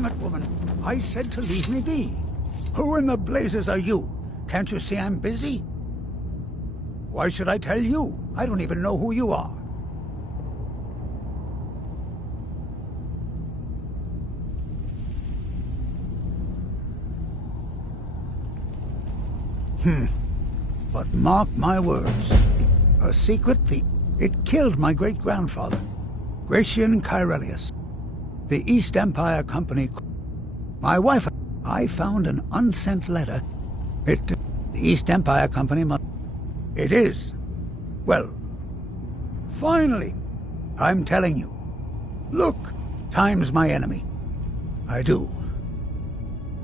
damn it, woman. I said to leave me be. Who in the blazes are you? Can't you see I'm busy? Why should I tell you? I don't even know who you are. But mark my words. Her secret, it killed my great-grandfather, Gratian Kyrelius. The East Empire Company... My wife... I found an unsent letter. The East Empire Company must... It is. Well, finally, I'm telling you. Look, time's my enemy. I do.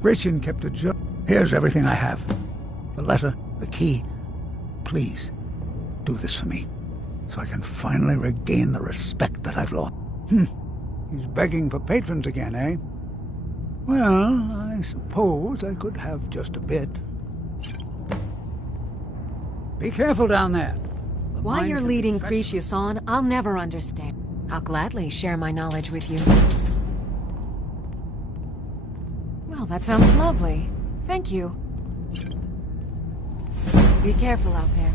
Gratian kept a journal. Here's everything I have. The letter, the key. Please, do this for me, so I can finally regain the respect that I've lost. He's begging for patrons again, eh? Well, I suppose I could have just a bit. Be careful down there. Why you're leading Cretius on, I'll never understand. I'll gladly share my knowledge with you. Well, that sounds lovely. Thank you. Be careful out there.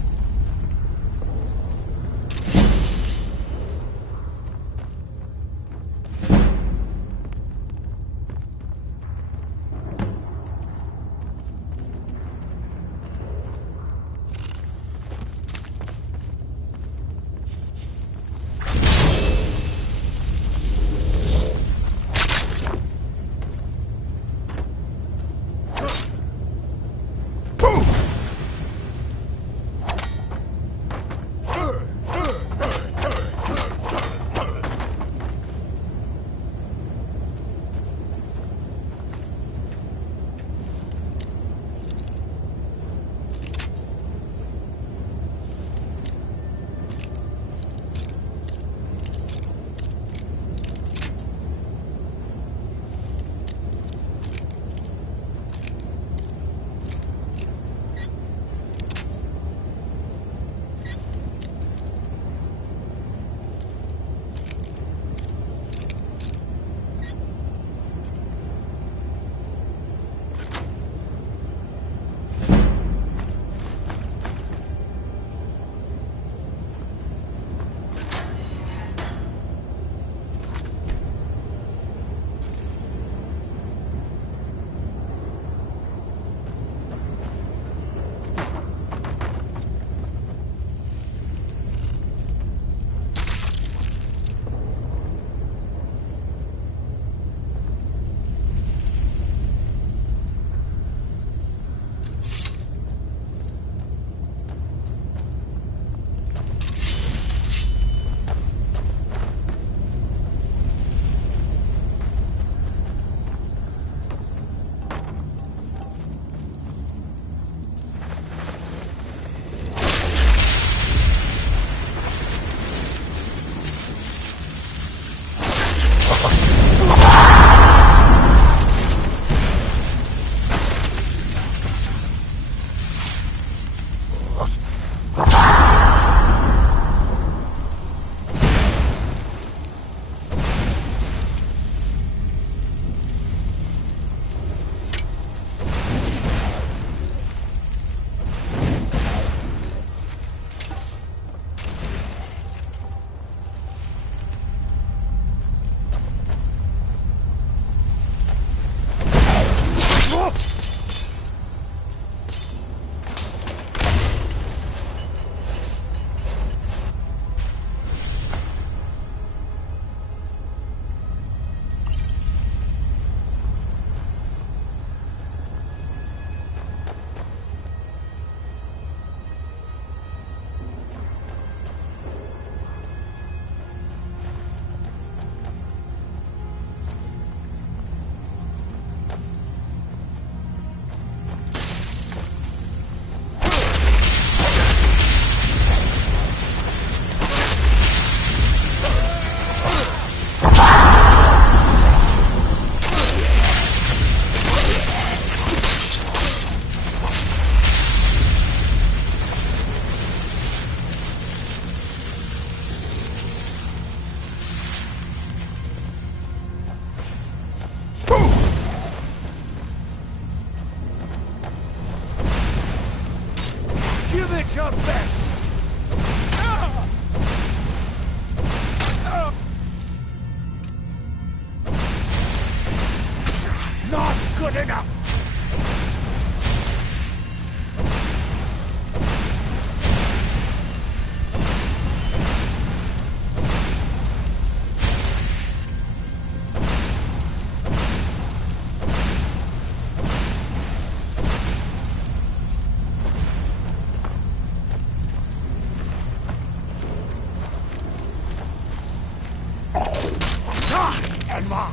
moi.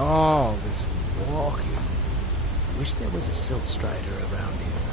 Oh, this walking. Wish there was a Silt Strider around here.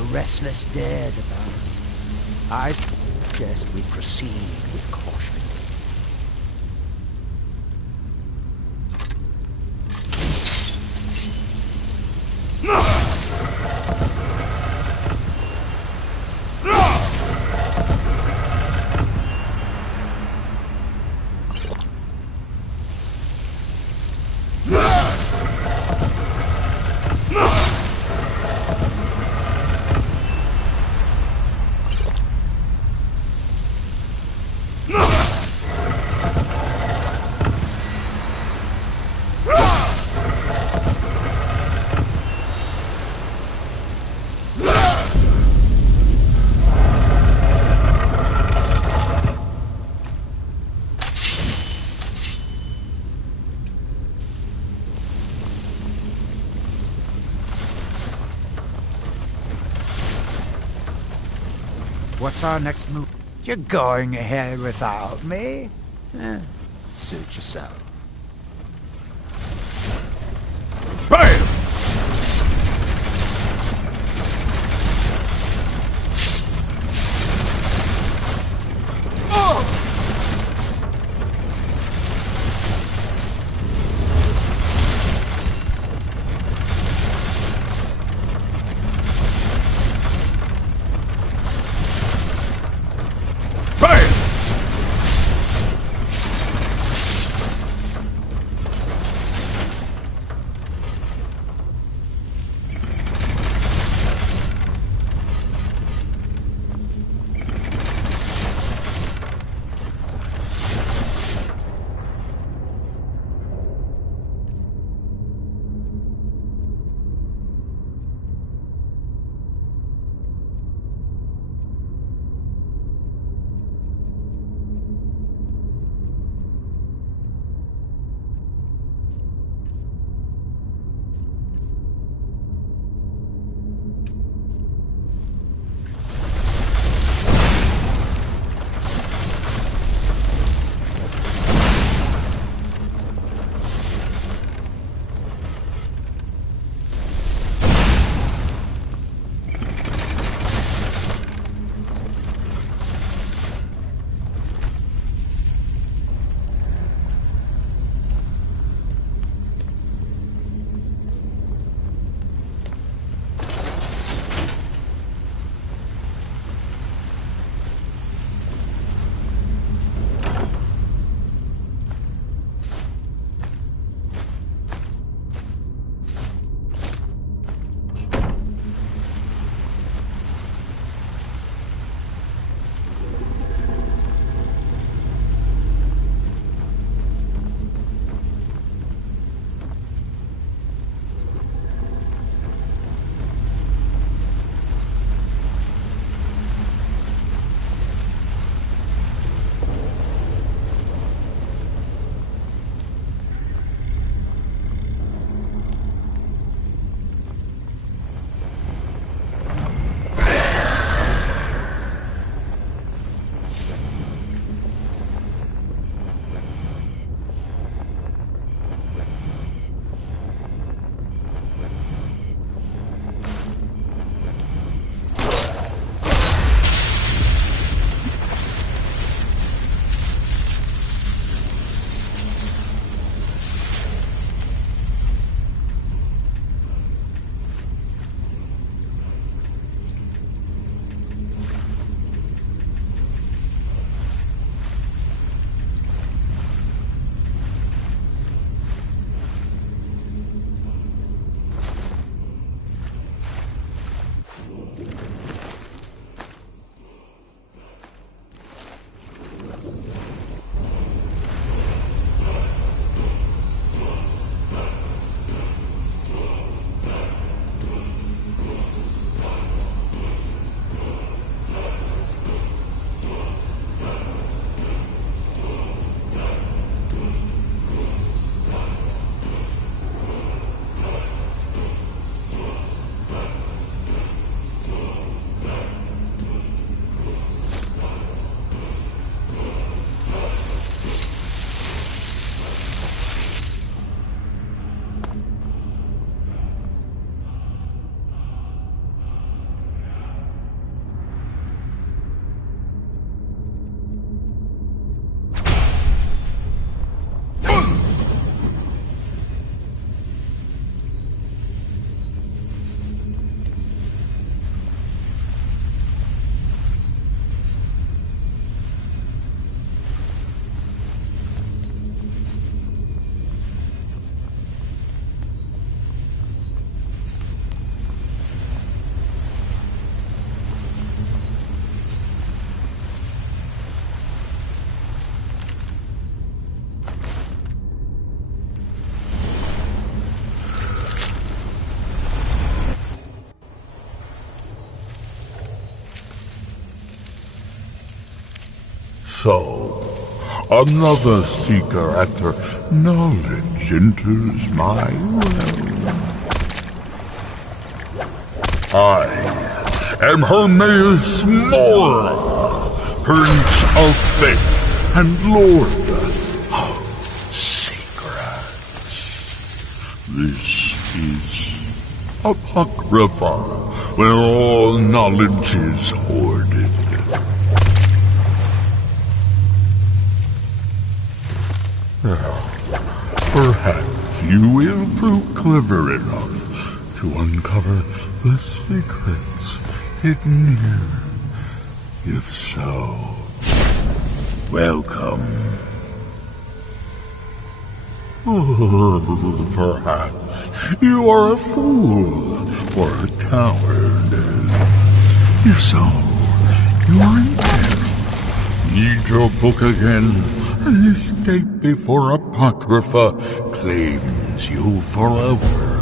a restless dead about. I suggest we proceed with caution. What's our next move? You're going ahead without me? Suit yourself. Bam! So, another seeker after knowledge enters my realm. I am Hermaeus Mora, Prince of Fate and Lord of Secrets. This is Apocrypha, where all knowledge is hoarded. Perhaps you will prove clever enough to uncover the secrets hidden here. If so, welcome. Perhaps you are a fool or a coward. If so, you are in peril. Read your book again and escape before Apocrypha claims you forever.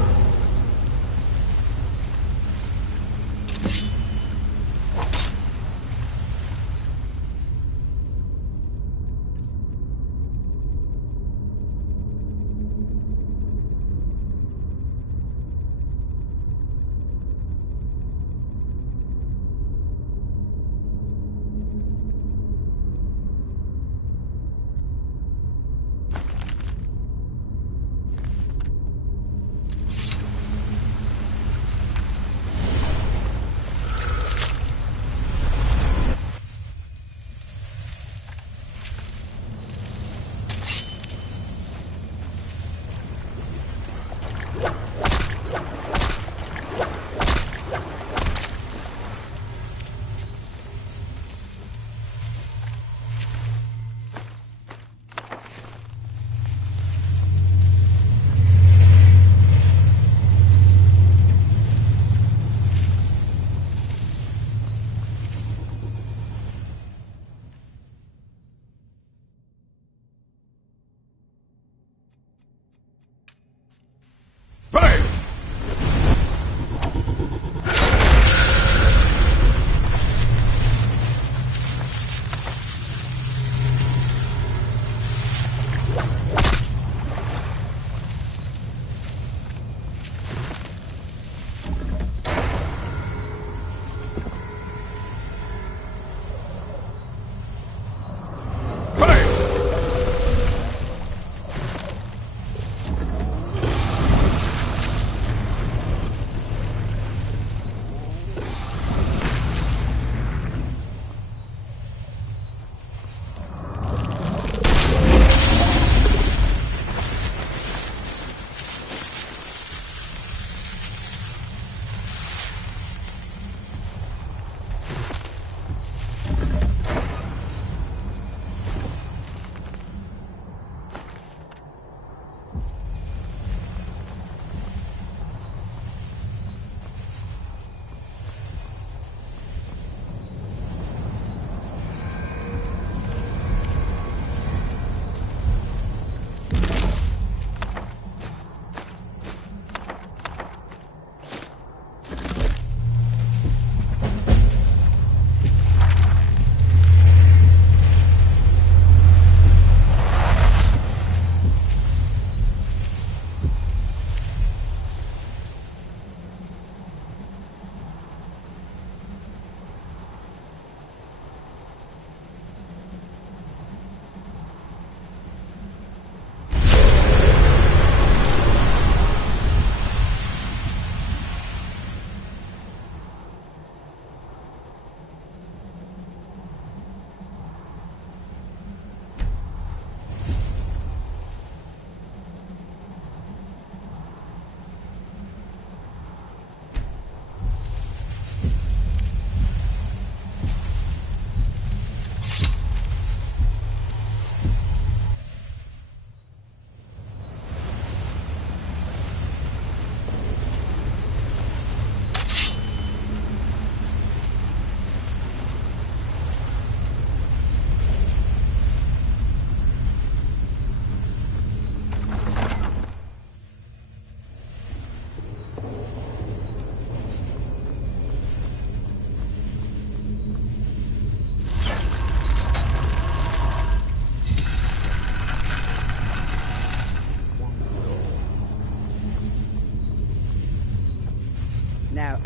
Now,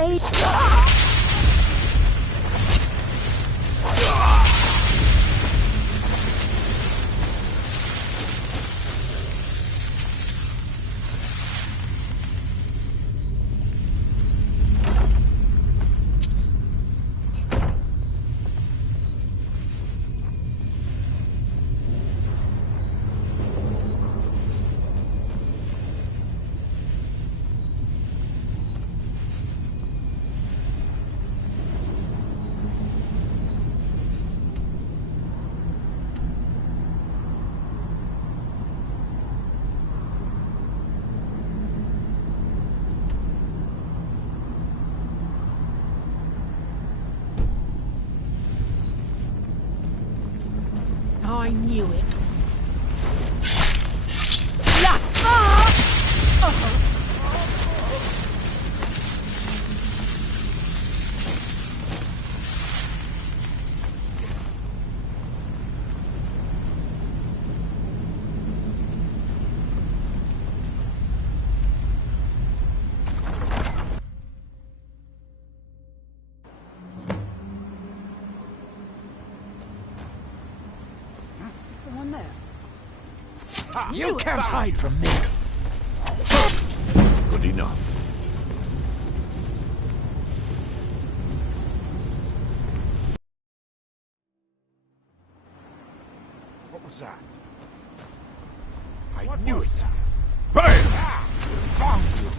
I knew it. someone there. You can't hide from me. Good enough. What was that? I knew it. Hey! Found you.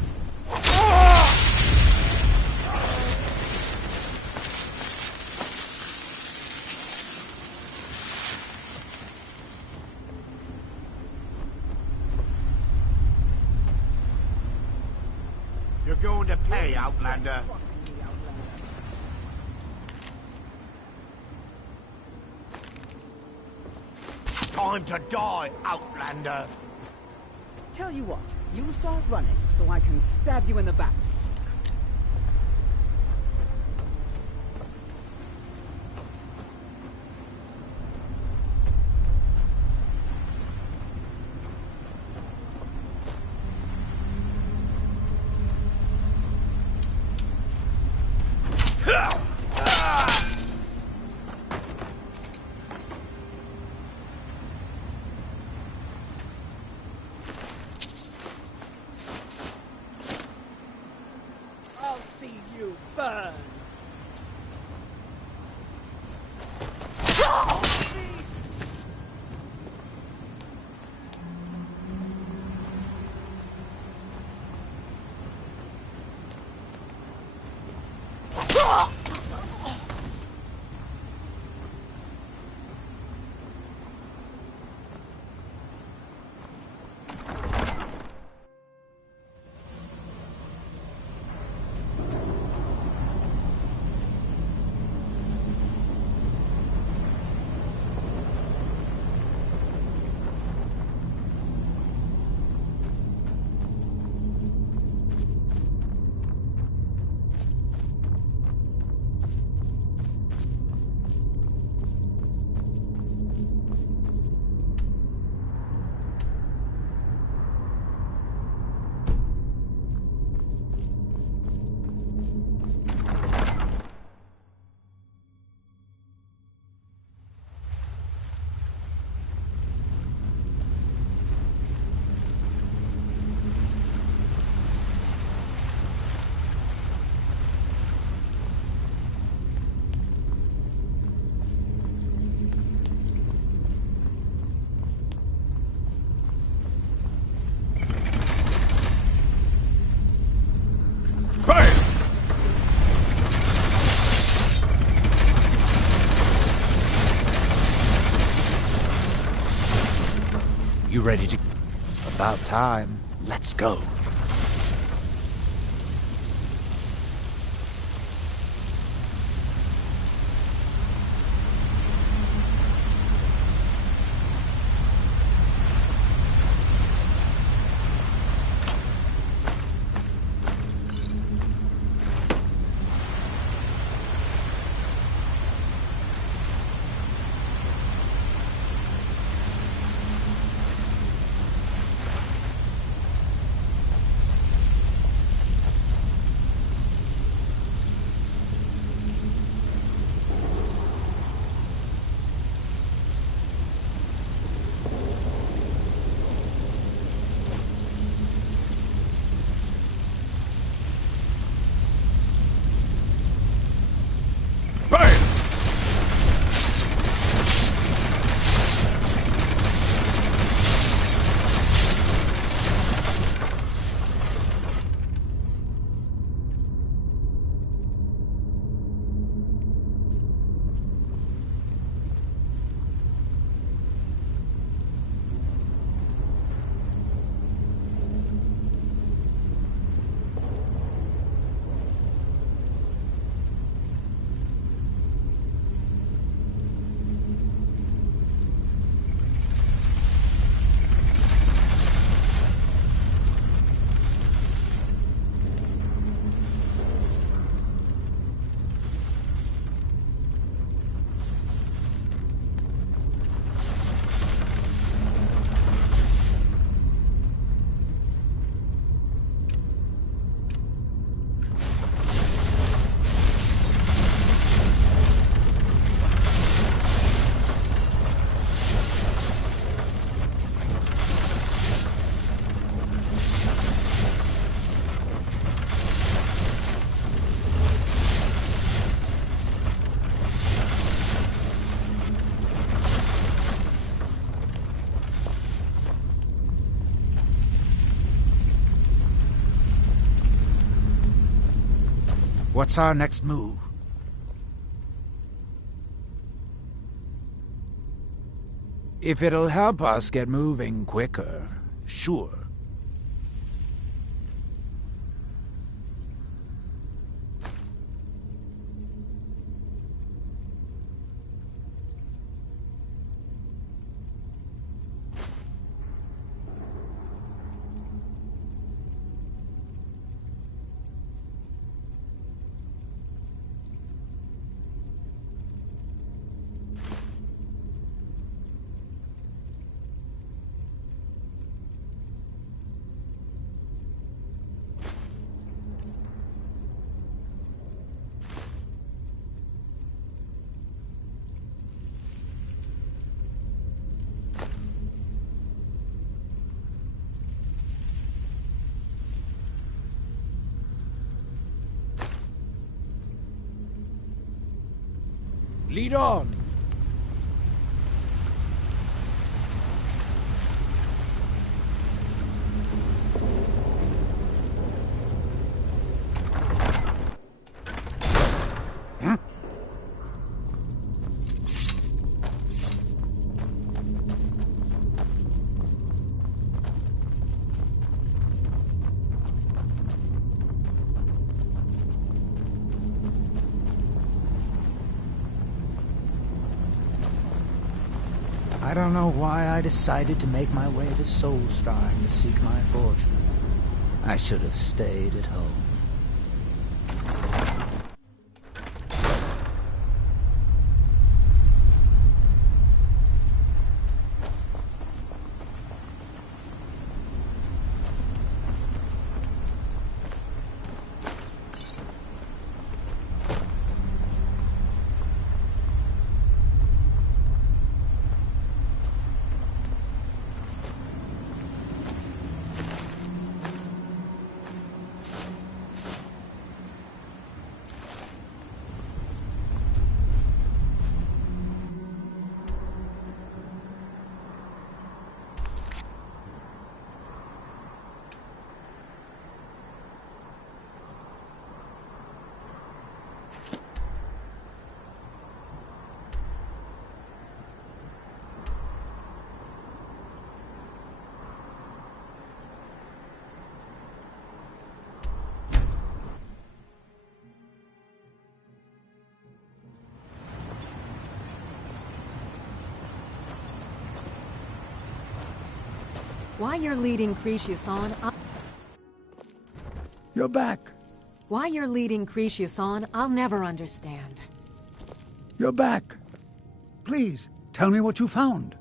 You're going to pay, Outlander. Time to die, Outlander. Tell you what, you start running so I can stab you in the back. I'll see you burn. You ready to... About time. Let's go. What's our next move? If it'll help us get moving quicker, sure. Lead on! Huh? I don't know why I decided to make my way to Soulstar to seek my fortune. I should have stayed at home. Why you're leading Cretius on, You're back. Why you're leading Cretius on, I'll never understand. You're back. Please, tell me what you found.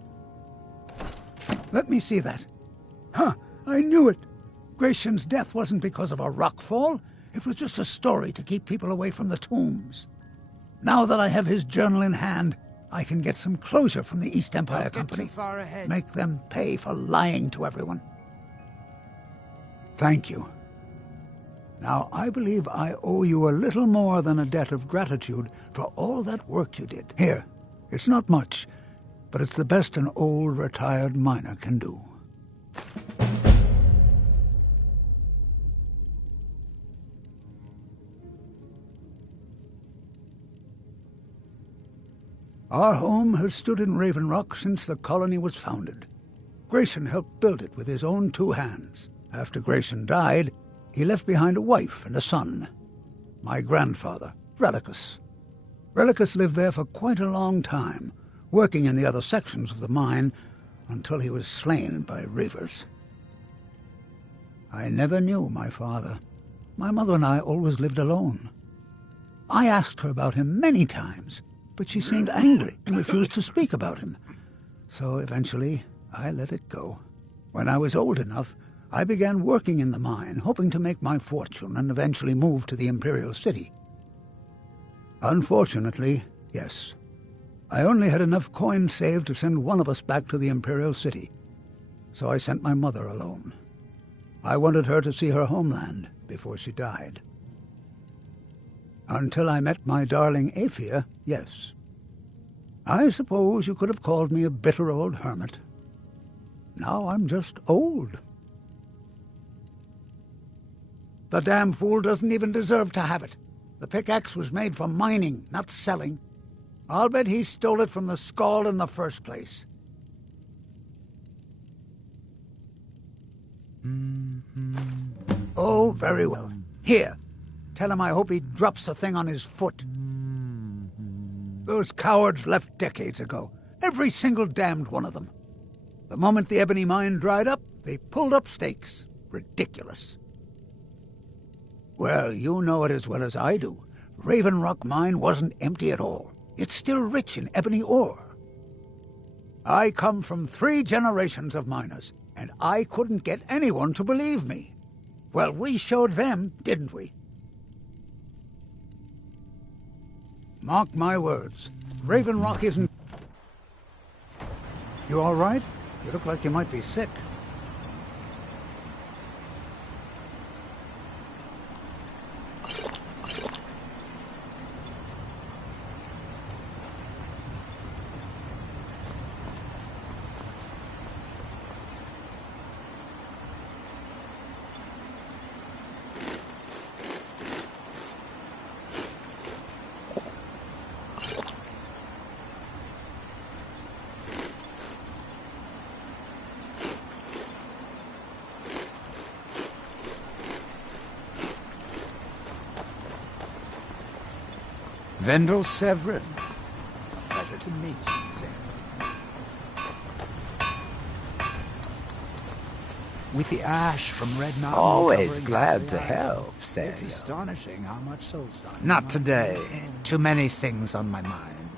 Let me see that. Huh, I knew it. Gratian's death wasn't because of a rockfall. It was just a story to keep people away from the tombs. Now that I have his journal in hand, I can get some closure from the East Empire Company. Too far ahead. Make them pay for lying to everyone. Thank you. Now, I believe I owe you a little more than a debt of gratitude for all that work you did. Here, it's not much, but it's the best an old retired miner can do. Our home has stood in Raven Rock since the colony was founded. Grayson helped build it with his own 2 hands. After Grayson died, he left behind a wife and a son. My grandfather, Relicus. Relicus lived there for quite a long time, working in the other sections of the mine until he was slain by Reavers. I never knew my father. My mother and I always lived alone. I asked her about him many times, but she seemed angry and refused to speak about him. So eventually, I let it go. When I was old enough, I began working in the mine, hoping to make my fortune and eventually move to the Imperial City. Unfortunately, yes, I only had enough coin saved to send one of us back to the Imperial City, so I sent my mother alone. I wanted her to see her homeland before she died. Until I met my darling Aphia, yes. I suppose you could have called me a bitter old hermit. Now I'm just old. The damn fool doesn't even deserve to have it. The pickaxe was made for mining, not selling. I'll bet he stole it from the Skald in the first place. Oh, very well. Here, tell him I hope he drops the thing on his foot. Those cowards left decades ago. Every single damned one of them. The moment the ebony mine dried up, they pulled up stakes. Ridiculous. Well, you know it as well as I do. Raven Rock Mine wasn't empty at all. It's still rich in ebony ore. I come from 3 generations of miners, and I couldn't get anyone to believe me. Well, we showed them, didn't we? Mark my words. Raven Rock isn't... You all right? You look like you might be sick. Vendel Severin. Pleasure to meet you, sir. With the ash from Red Mountain... Always glad to help, Samuel. It's astonishing how much Soulstone... Not today. Too many things on my mind.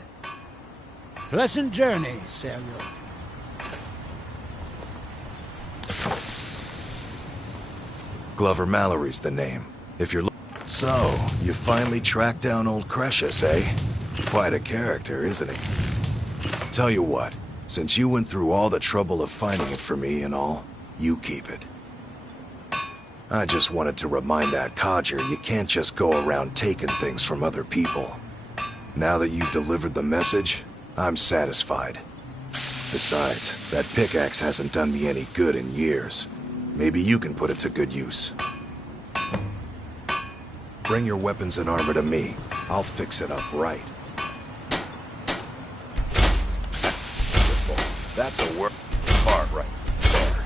Pleasant journey, Samuel. Glover Mallory's the name. If you're... So, you finally tracked down old Cretius, eh? Quite a character, isn't he? Tell you what, since you went through all the trouble of finding it for me and all, you keep it. I just wanted to remind that codger you can't just go around taking things from other people. Now that you've delivered the message, I'm satisfied. Besides, that pickaxe hasn't done me any good in years. Maybe you can put it to good use. Bring your weapons and armor to me. I'll fix it up right. Beautiful. That's a work part right there.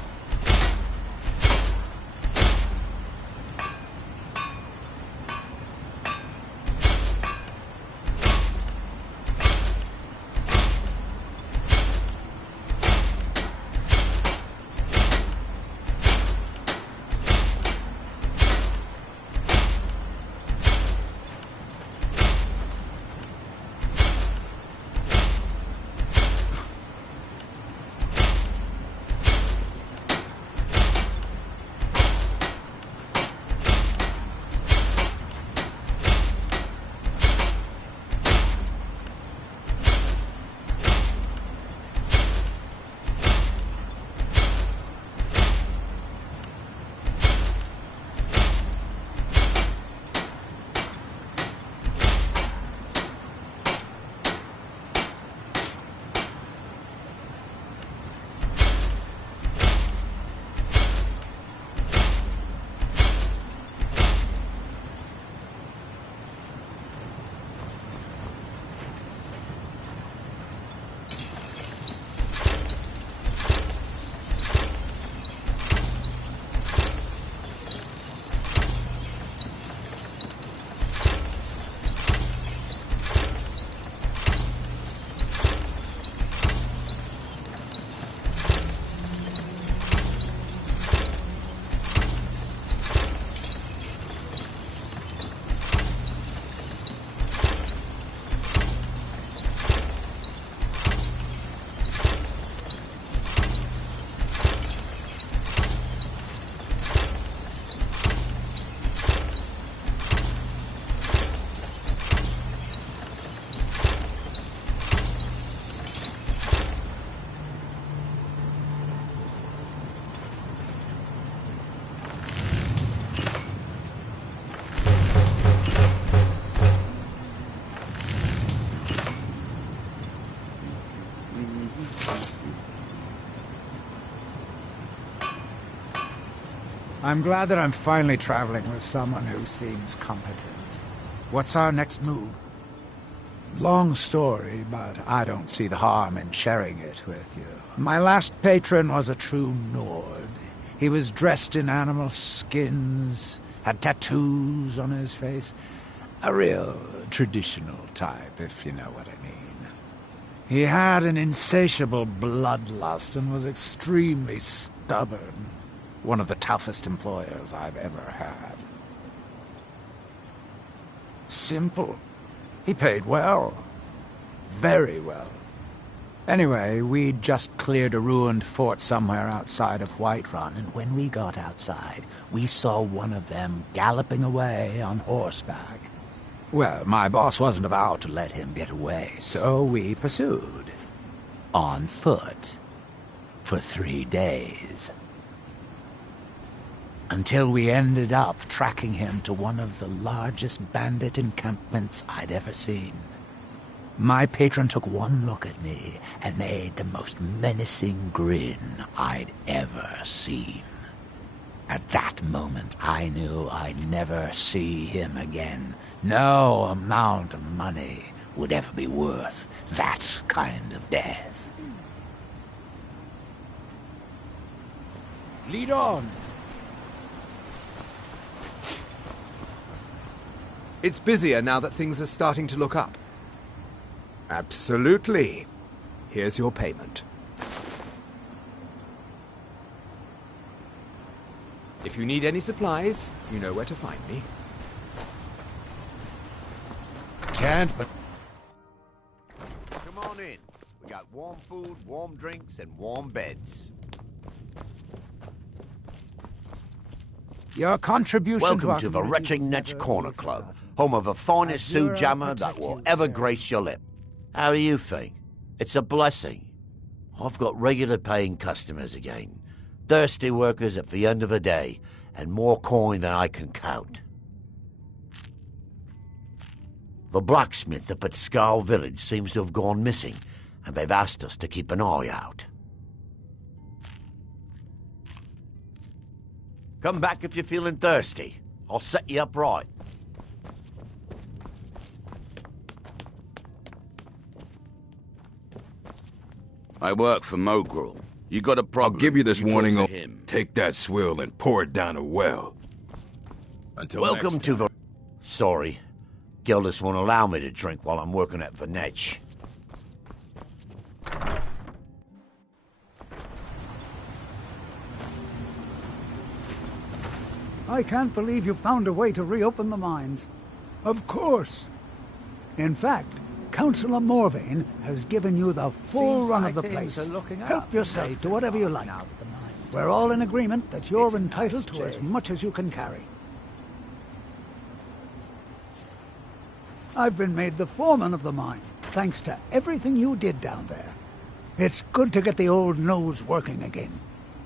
I'm glad that I'm finally traveling with someone who seems competent. What's our next move? Long story, but I don't see the harm in sharing it with you. My last patron was a true Nord. He was dressed in animal skins, had tattoos on his face. A real traditional type, if you know what I mean. He had an insatiable bloodlust and was extremely stubborn. One of the toughest employers I've ever had. Simple. He paid well. Very well. Anyway, we'd just cleared a ruined fort somewhere outside of Whiterun, and when we got outside, we saw one of them galloping away on horseback. Well, my boss wasn't about to let him get away, so we pursued. On foot. For 3 days. Until we ended up tracking him to one of the largest bandit encampments I'd ever seen. My patron took one look at me and made the most menacing grin I'd ever seen. At that moment, I knew I'd never see him again. No amount of money would ever be worth that kind of death. Lead on! It's busier now that things are starting to look up. Absolutely. Here's your payment. If you need any supplies, you know where to find me. Can't, but... Come on in. We got warm food, warm drinks, and warm beds. Your contribution Welcome to the Retching Netch Corner Club, home of the finest Sioux jammer that will ever grace your lip. How do you think? It's a blessing. I've got regular paying customers again. Thirsty workers at the end of the day, and more coin than I can count. The blacksmith up at Skull Village seems to have gone missing, and they've asked us to keep an eye out. Come back if you're feeling thirsty. I'll set you up right. I work for Mogrel. You got a problem? I'll give you this warning. Talk to him. Take that swill and pour it down a well. Until Welcome next to time. the... Sorry. Gildas won't allow me to drink while I'm working at the Netch. I can't believe you found a way to reopen the mines. Of course. In fact, Councillor Morvain has given you the full run of the place. Help yourself to whatever you like. We're all in agreement that you're entitled to as much as you can carry. I've been made the foreman of the mine, thanks to everything you did down there. It's good to get the old nose working again.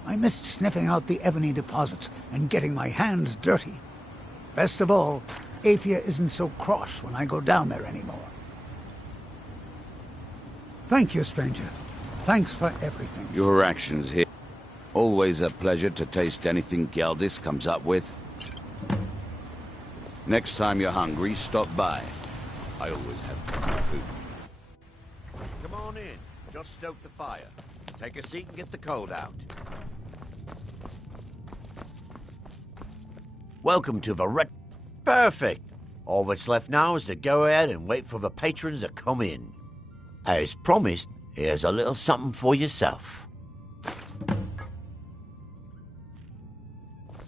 I missed sniffing out the ebony deposits and getting my hands dirty. Best of all, Aphia isn't so cross when I go down there anymore. Thank you, stranger. Thanks for everything. Your actions here. Always a pleasure to taste anything Gildas comes up with. Next time you're hungry, stop by. I always have good food. Come on in. Just stoke the fire. Take a seat and get the cold out. Welcome to the Perfect! All that's left now is to go ahead and wait for the patrons to come in. As promised, here's a little something for yourself.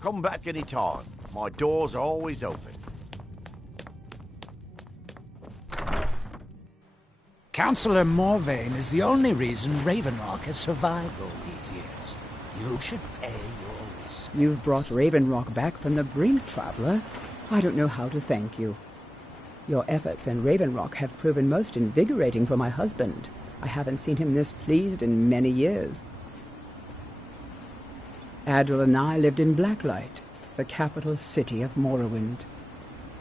Come back any time. My doors are always open. Councillor Morvain is the only reason Ravenrock has survived all these years. You should pay your respects. You've brought Ravenrock back from the brink, traveler. I don't know how to thank you. Your efforts in Ravenrock have proven most invigorating for my husband. I haven't seen him this pleased in many years. Adil and I lived in Blacklight, the capital city of Morrowind.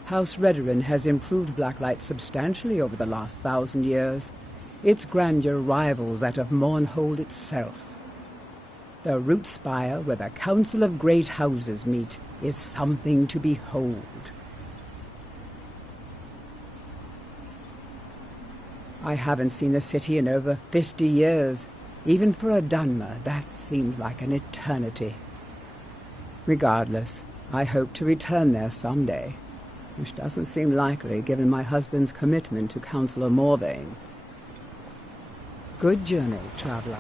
House Redoran has improved Blacklight substantially over the last 1,000 years. Its grandeur rivals that of Mournhold itself. The root spire where the Council of Great Houses meet is something to behold. I haven't seen the city in over 50 years. Even for a Dunmer, that seems like an eternity. Regardless, I hope to return there someday, which doesn't seem likely given my husband's commitment to Councillor Morvain. Good journey, traveler.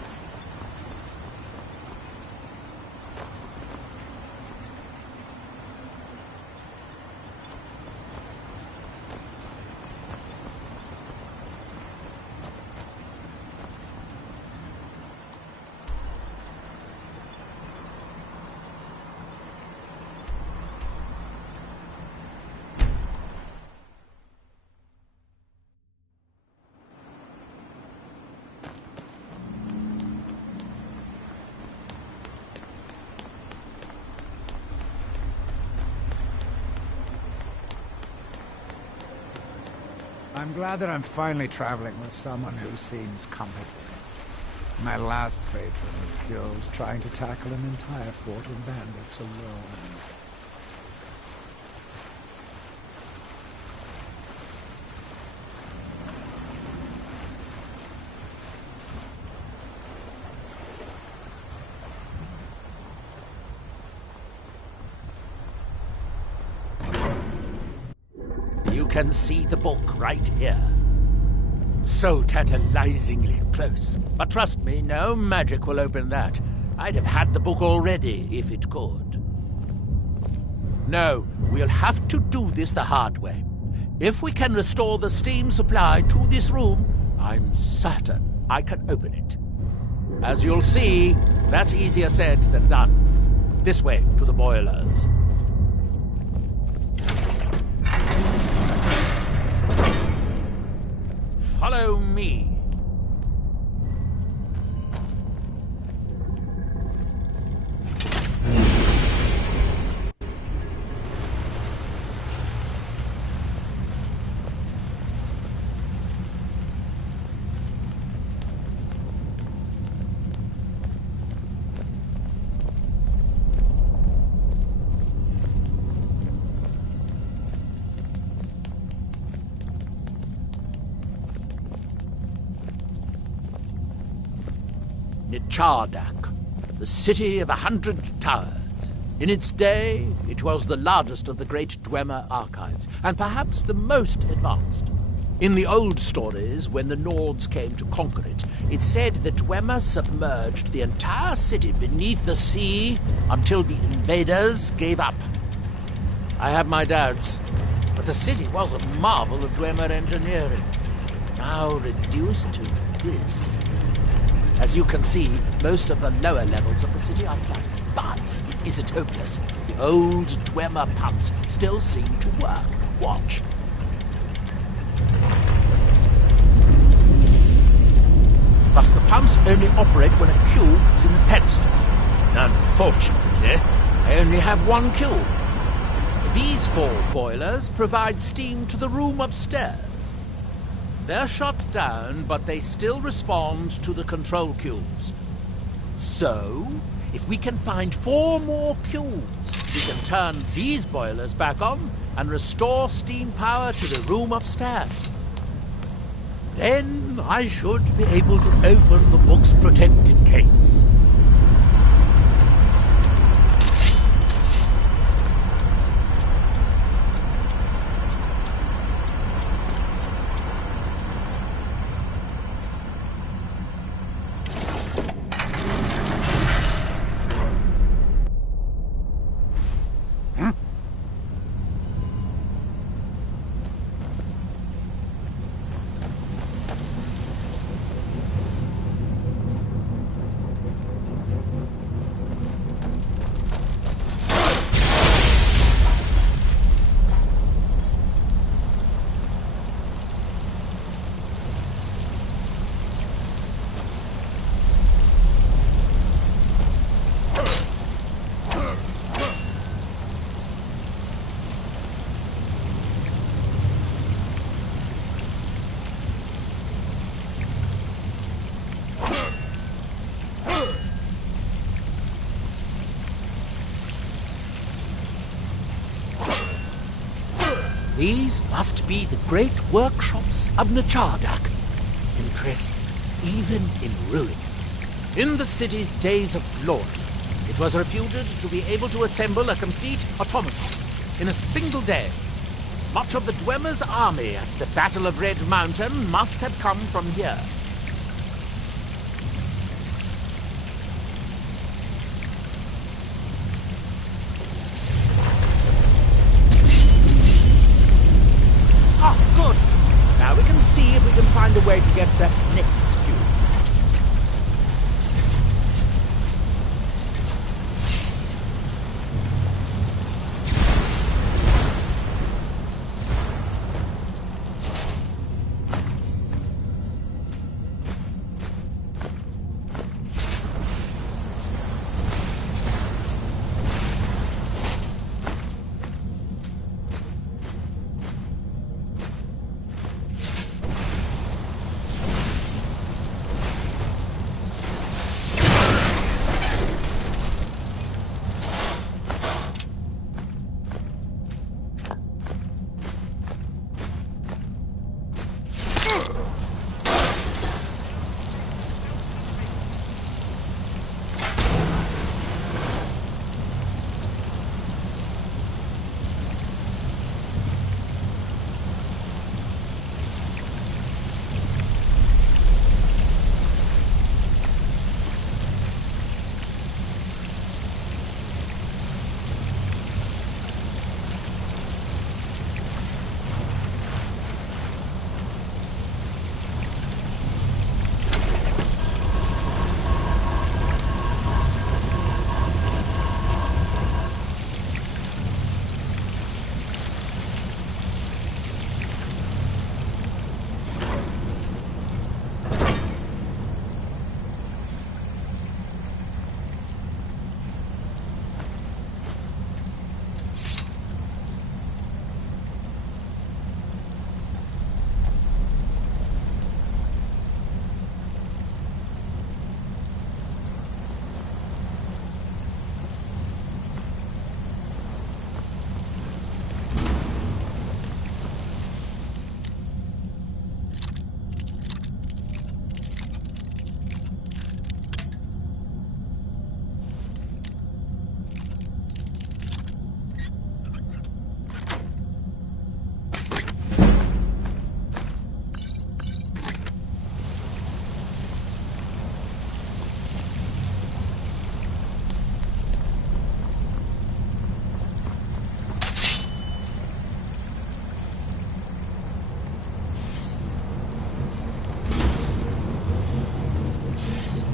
I'm glad that I'm finally traveling with someone who seems competent. My last patron was killed trying to tackle an entire fort of bandits alone. You can see the book right here. So tantalizingly close. But trust me, no magic will open that. I'd have had the book already if it could. No, we'll have to do this the hard way. If we can restore the steam supply to this room, I'm certain I can open it. As you'll see, that's easier said than done. This way to the boilers. Follow me. Chardak, the city of 100 towers. In its day, it was the largest of the great Dwemer archives, and perhaps the most advanced. In the old stories, when the Nords came to conquer it, it said that Dwemer submerged the entire city beneath the sea until the invaders gave up. I have my doubts, but the city was a marvel of Dwemer engineering, now reduced to this. As you can see, most of the lower levels of the city are flooded. But it isn't hopeless. The old Dwemer pumps still seem to work. Watch. But the pumps only operate when a cube is in the pedestal. Unfortunately, I only have one cube. These 4 boilers provide steam to the room upstairs. They're shut down, but they still respond to the control cubes. So, if we can find 4 more cubes, we can turn these boilers back on and restore steam power to the room upstairs. Then I should be able to open the book's protected case. These must be the great workshops of Nachardak. impressive, even in ruins. In the city's days of glory, it was reputed to be able to assemble a complete automaton in a single day. Much of the Dwemer's army at the Battle of Red Mountain must have come from here. Ah, good. Now we can see if we can find a way to get that next cube.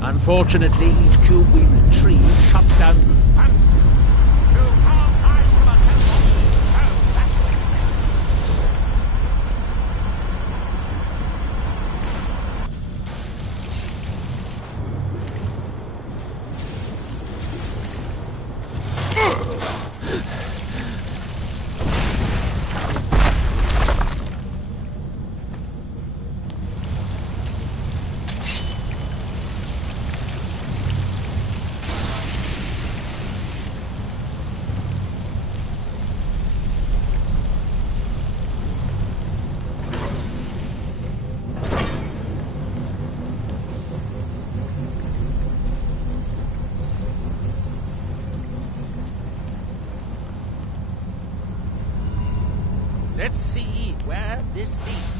Unfortunately, each cube we retrieve shuts down. Let's see where this leads.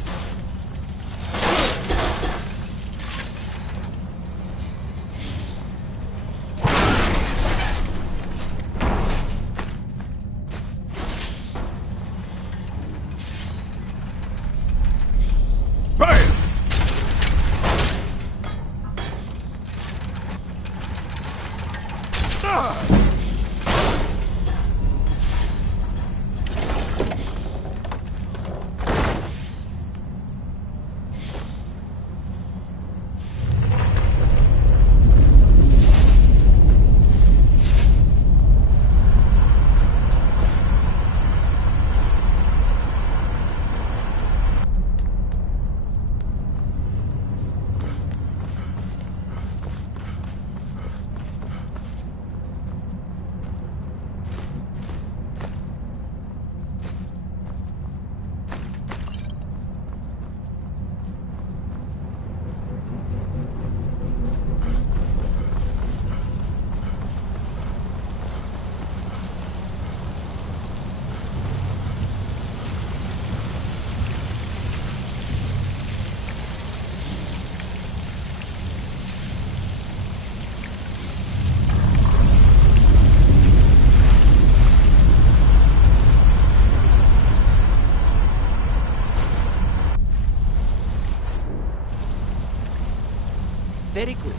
Very good.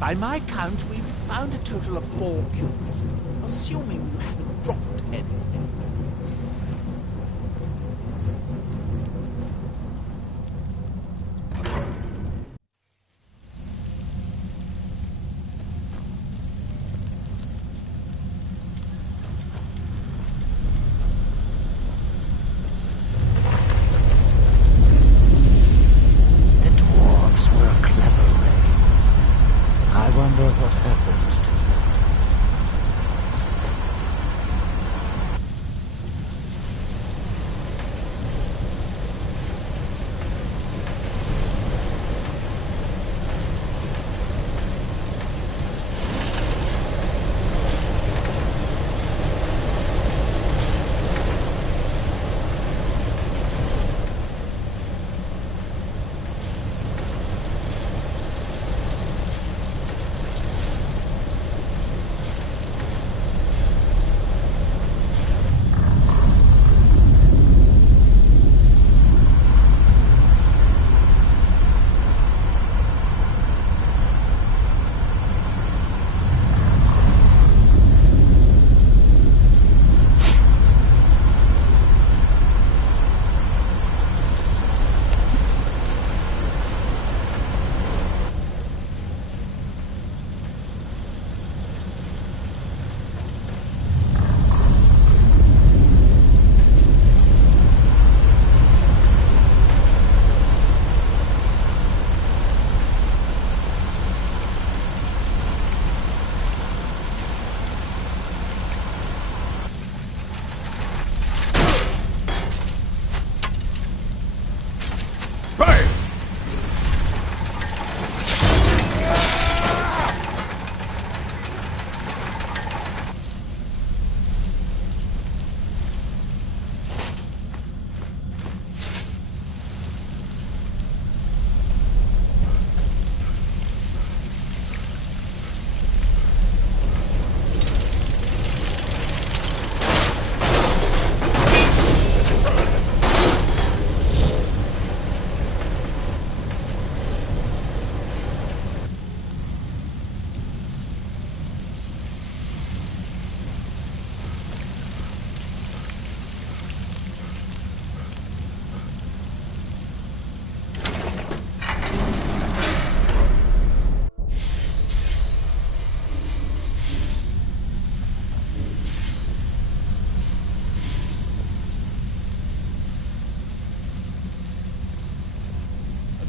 By my count, we've found a total of 4 cubes, assuming you haven't dropped anything.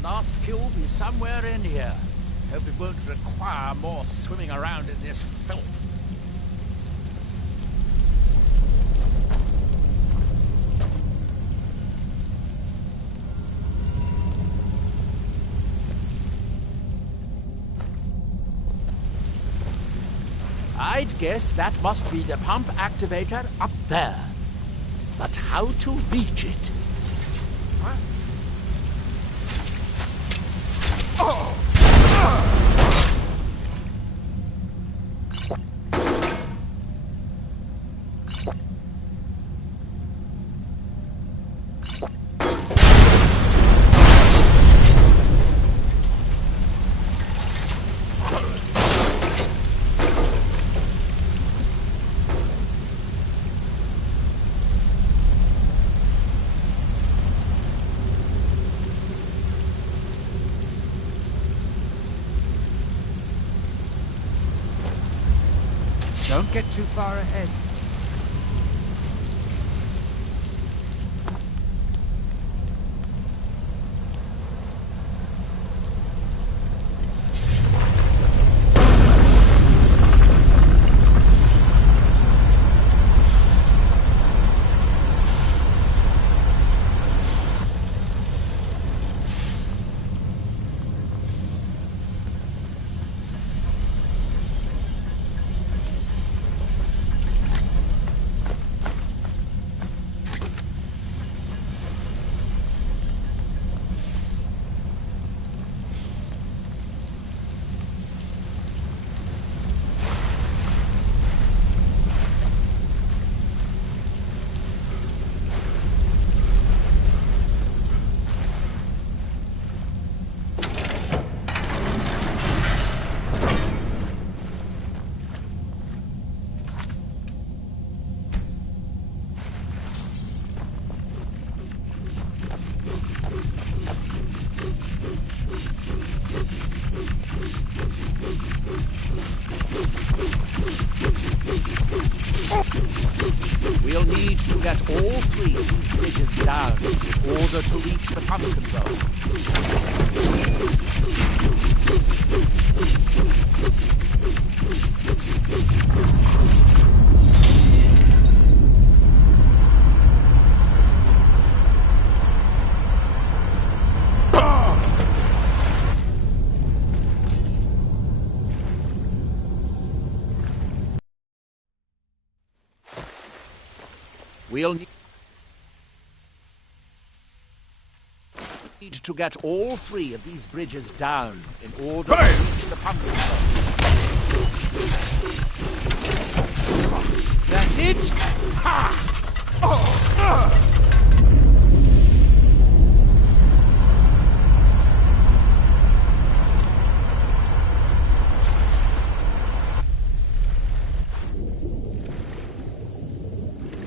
Last cube is somewhere in here. Hope it won't require more swimming around in this filth. I'd guess that must be the pump activator up there. But how to reach it? Huh? Don't get too far ahead. get all three of these bridges down in order to reach the pump control. We'll need to get all three of these bridges down in order to reach the pump control. That's it! Ha!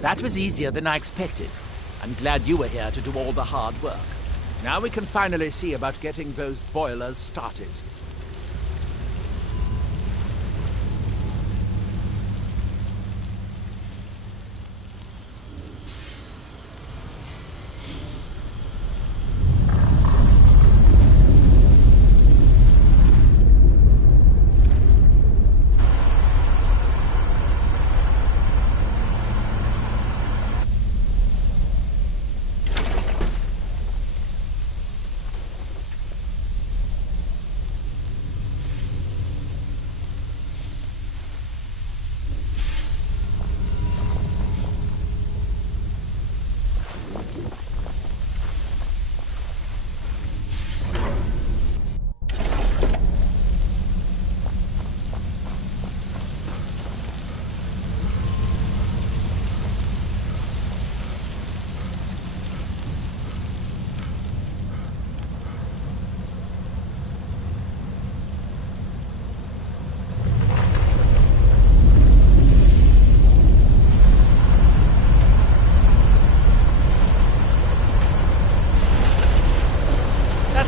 That was easier than I expected. I'm glad you were here to do all the hard work. Now we can finally see about getting those boilers started.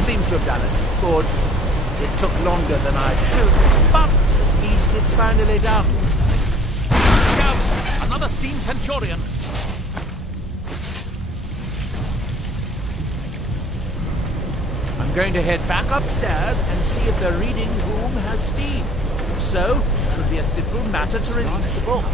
Seems to have done it. Good. It took longer than I hoped, but at least it's finally done. Look out! Another steam Centurion! I'm going to head back upstairs and see if the reading room has steam. So, it should be a simple matter to release the book.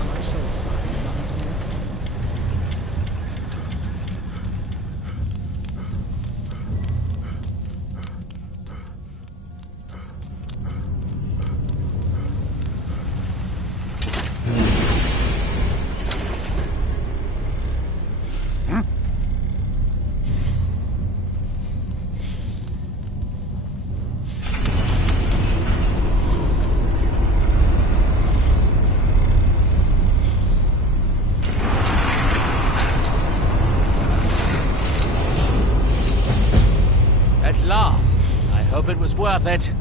It was worth it.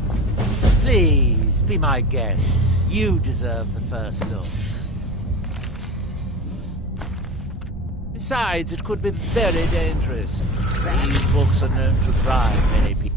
Please, be my guest. You deserve the first look. Besides, it could be very dangerous. These books are known to drive many people.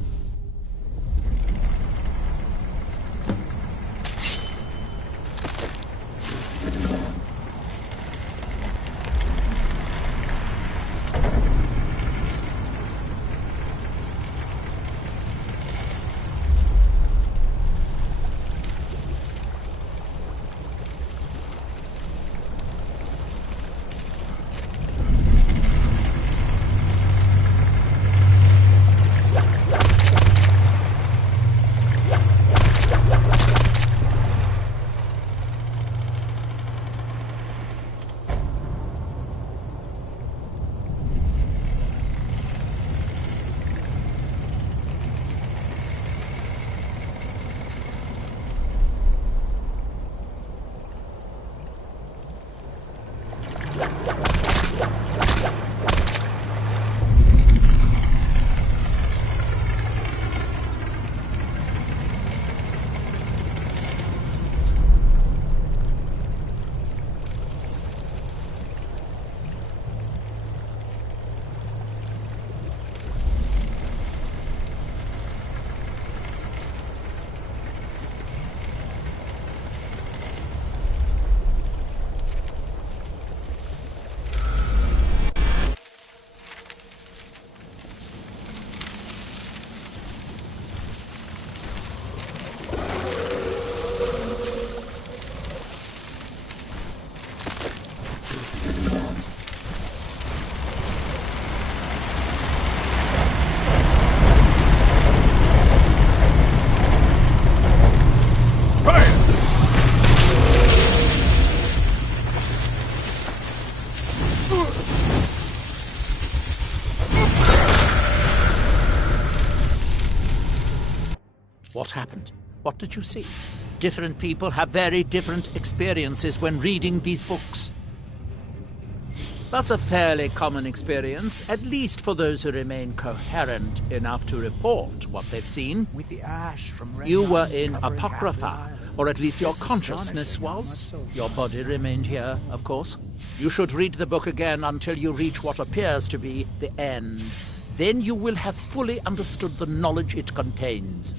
What happened? What did you see? Different people have very different experiences when reading these books. That's a fairly common experience, at least for those who remain coherent enough to report what they've seen. With the ash from You were in Apocrypha, or at least your consciousness was. Your body remained here, of course. You should read the book again until you reach what appears to be the end. Then you will have fully understood the knowledge it contains.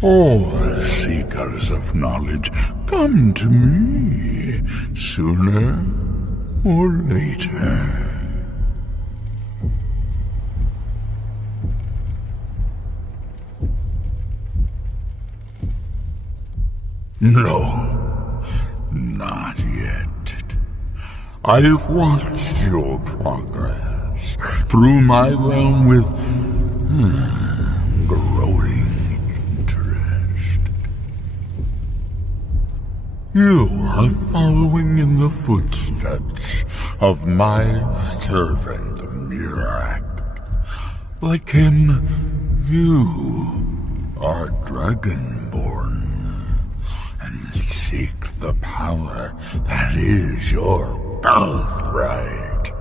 All seekers of knowledge come to me sooner or later. No, not yet. I've watched your progress through my realm with growing interest. You are following in the footsteps of my servant Mirak. Like him, you are dragonborn and seek the power that is your birthright.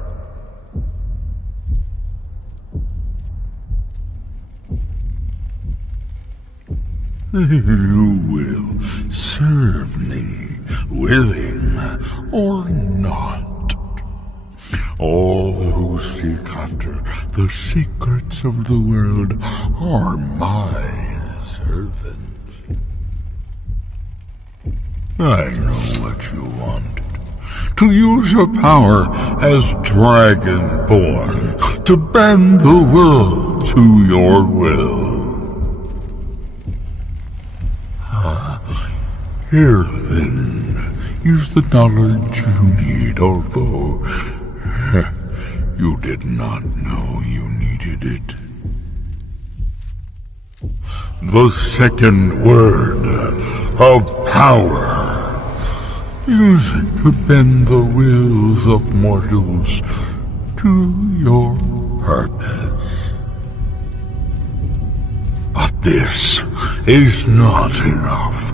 You will serve me, willing or not. All who seek after the secrets of the world are my servants. I know what you wanted. To use your power as Dragonborn, to bend the world to your will. Here then is the knowledge you need, although you did not know you needed it. The second word of power. Use it to bend the wills of mortals to your purpose. But this is not enough.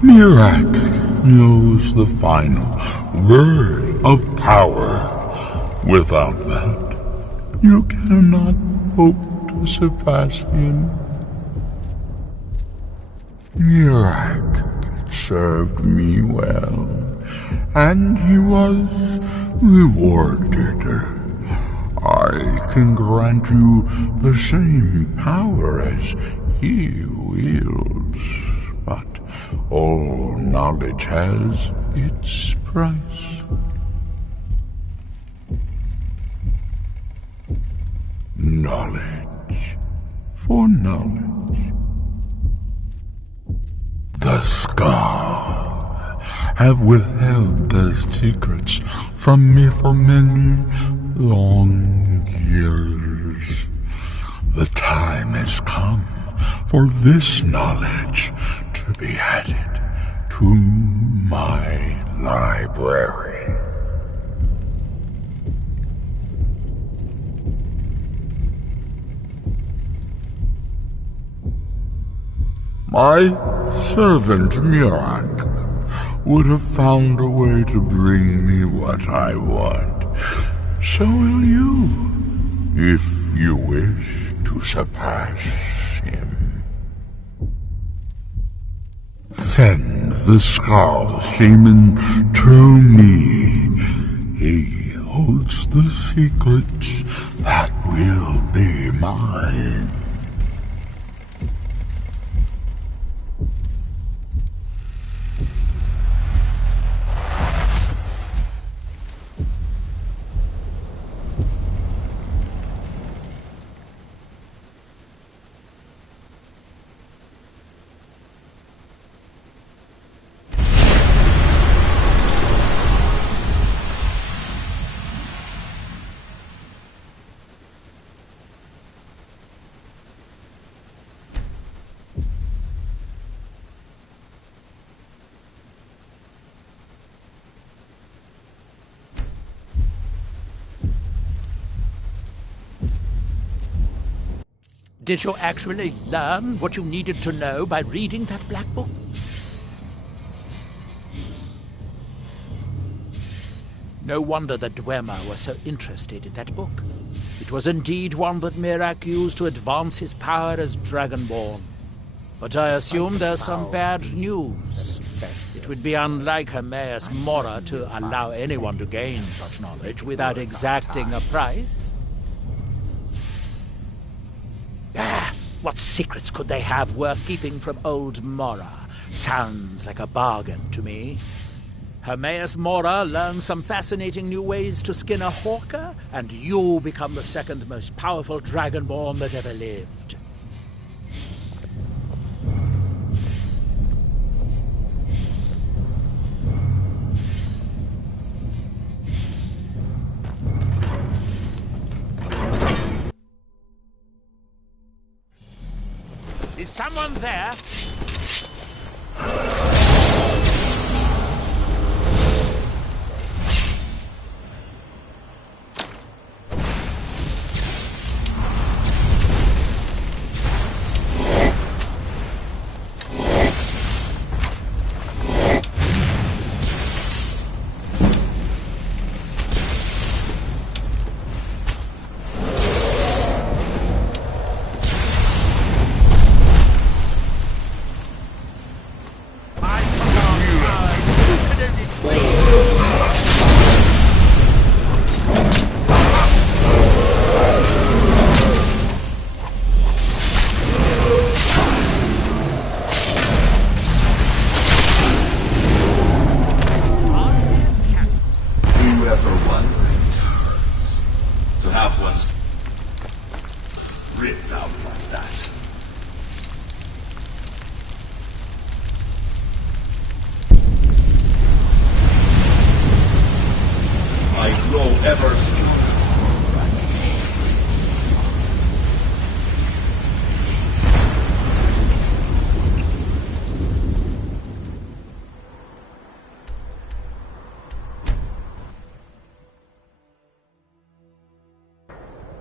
Mirak knows the final word of power. Without that, you cannot hope to surpass him. Mirak served me well, and he was rewarded. I can grant you the same power as he wields, but all knowledge has its price. Knowledge for knowledge. The Scar have withheld their secrets from me for many long years. The time has come for this knowledge to be added to my library. My servant Mirak would have found a way to bring me what I want. So will you, if you wish to surpass him. Send the Skull Shaman to me. He holds the secrets that will be mine. Did you actually learn what you needed to know by reading that black book? No wonder the Dwemer were so interested in that book. It was indeed one that Mirak used to advance his power as Dragonborn. But I assume there's some bad news. It would be unlike Hermaeus Mora to allow anyone to gain such knowledge without exacting a price. What secrets could they have worth keeping from old Mora? Sounds like a bargain to me. Hermaeus Mora learns some fascinating new ways to skin a hawker, and you become the second most powerful dragonborn that ever lived. Is someone there?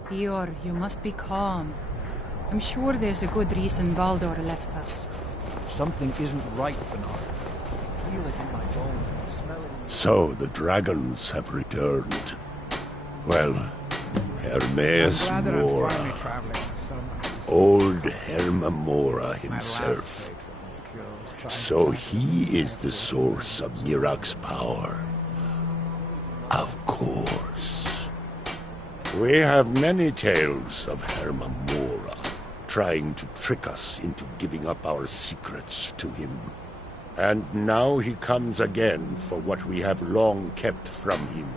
Dior, you must be calm. I'm sure there's a good reason Baldur left us. Something isn't right, Bernard. I feel it in my bones and I smell it. So the dragons have returned. Well, Hermaeus Mora. Old Herma Mora himself. So he is the source of Nirak's power. Of course. We have many tales of Herma Mora trying to trick us into giving up our secrets to him. And now he comes again for what we have long kept from him.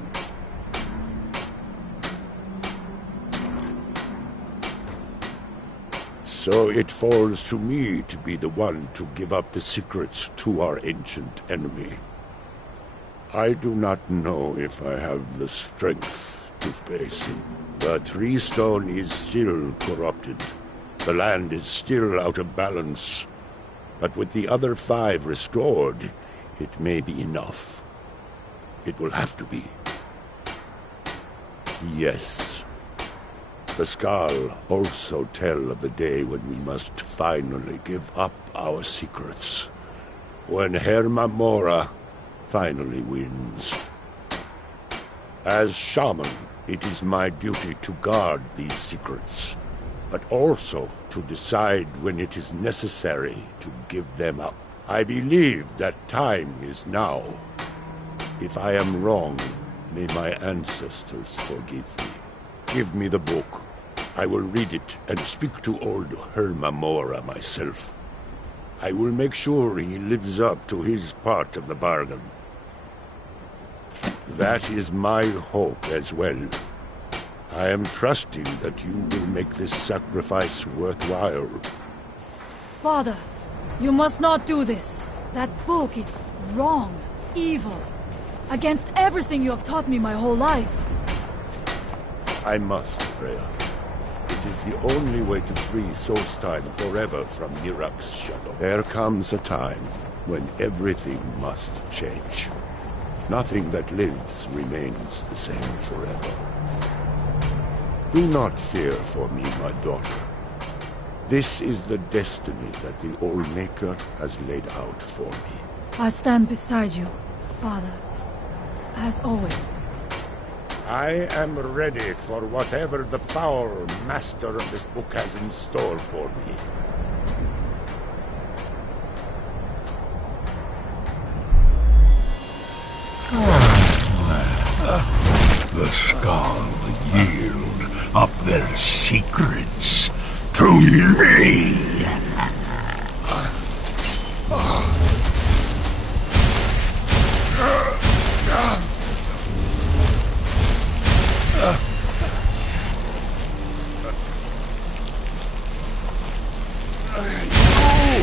So it falls to me to be the one to give up the secrets to our ancient enemy. I do not know if I have the strength to face him. The Tree Stone is still corrupted. The land is still out of balance. But with the other 5 restored, it may be enough. It will have to be. Yes. The Skal also tell of the day when we must finally give up our secrets. When Herma Mora finally wins. As shaman, it is my duty to guard these secrets, but also to decide when it is necessary to give them up. I believe that time is now. If I am wrong, may my ancestors forgive me. Give me the book. I will read it and speak to old Herma Mora myself. I will make sure he lives up to his part of the bargain. That is my hope as well. I am trusting that you will make this sacrifice worthwhile. Father, you must not do this. That book is wrong, evil, against everything you have taught me my whole life. I must, Freya. It is the only way to free Solstheim forever from Nirak's shadow. There comes a time when everything must change. Nothing that lives remains the same forever. Do not fear for me, my daughter. This is the destiny that the Old Maker has laid out for me. I stand beside you, Father, as always. I am ready for whatever the foul master of this book has in store for me. The Skal yield up their secrets to to me!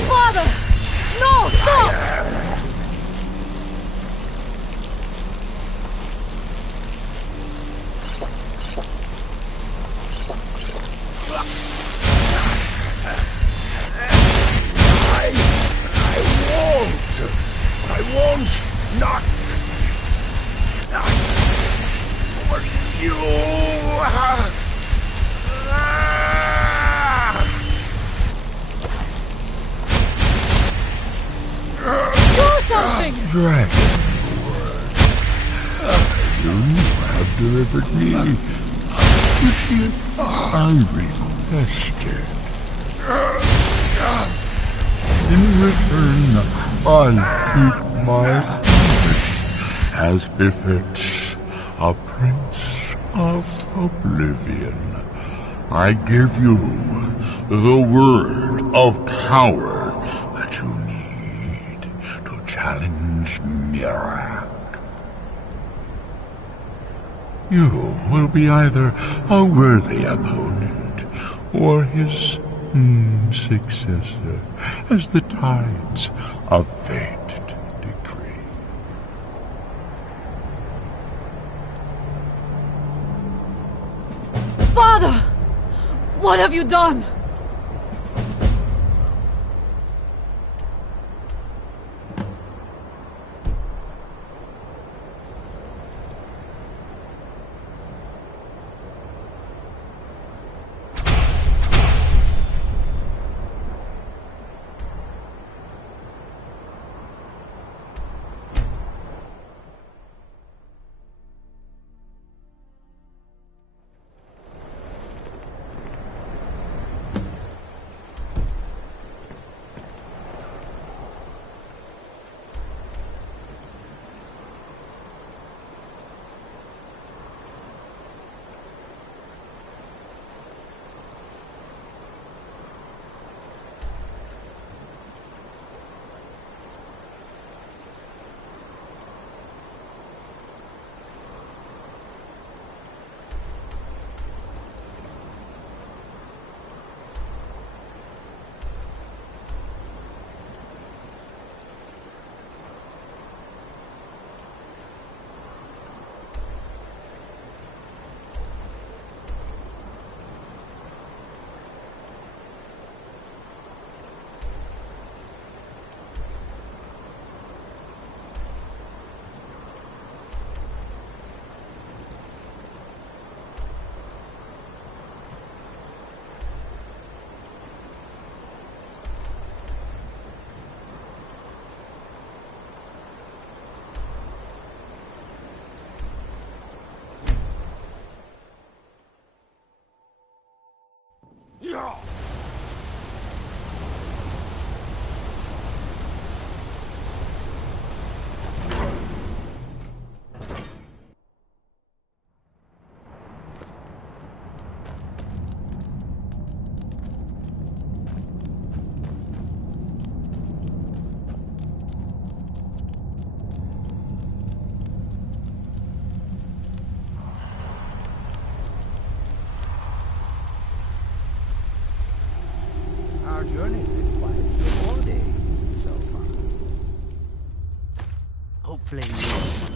Father! No, stop! I won't not for you. Do something! Dragon, you have delivered me the gift I requested. In return, I'll keep my promise as befits a prince of oblivion. I give you the word of power that you need to challenge Mirak. You will be either a worthy opponent or his successor, as the tides of fate decree. Father! What have you done? Our journey's been quite rewarding so far. Hopefully more.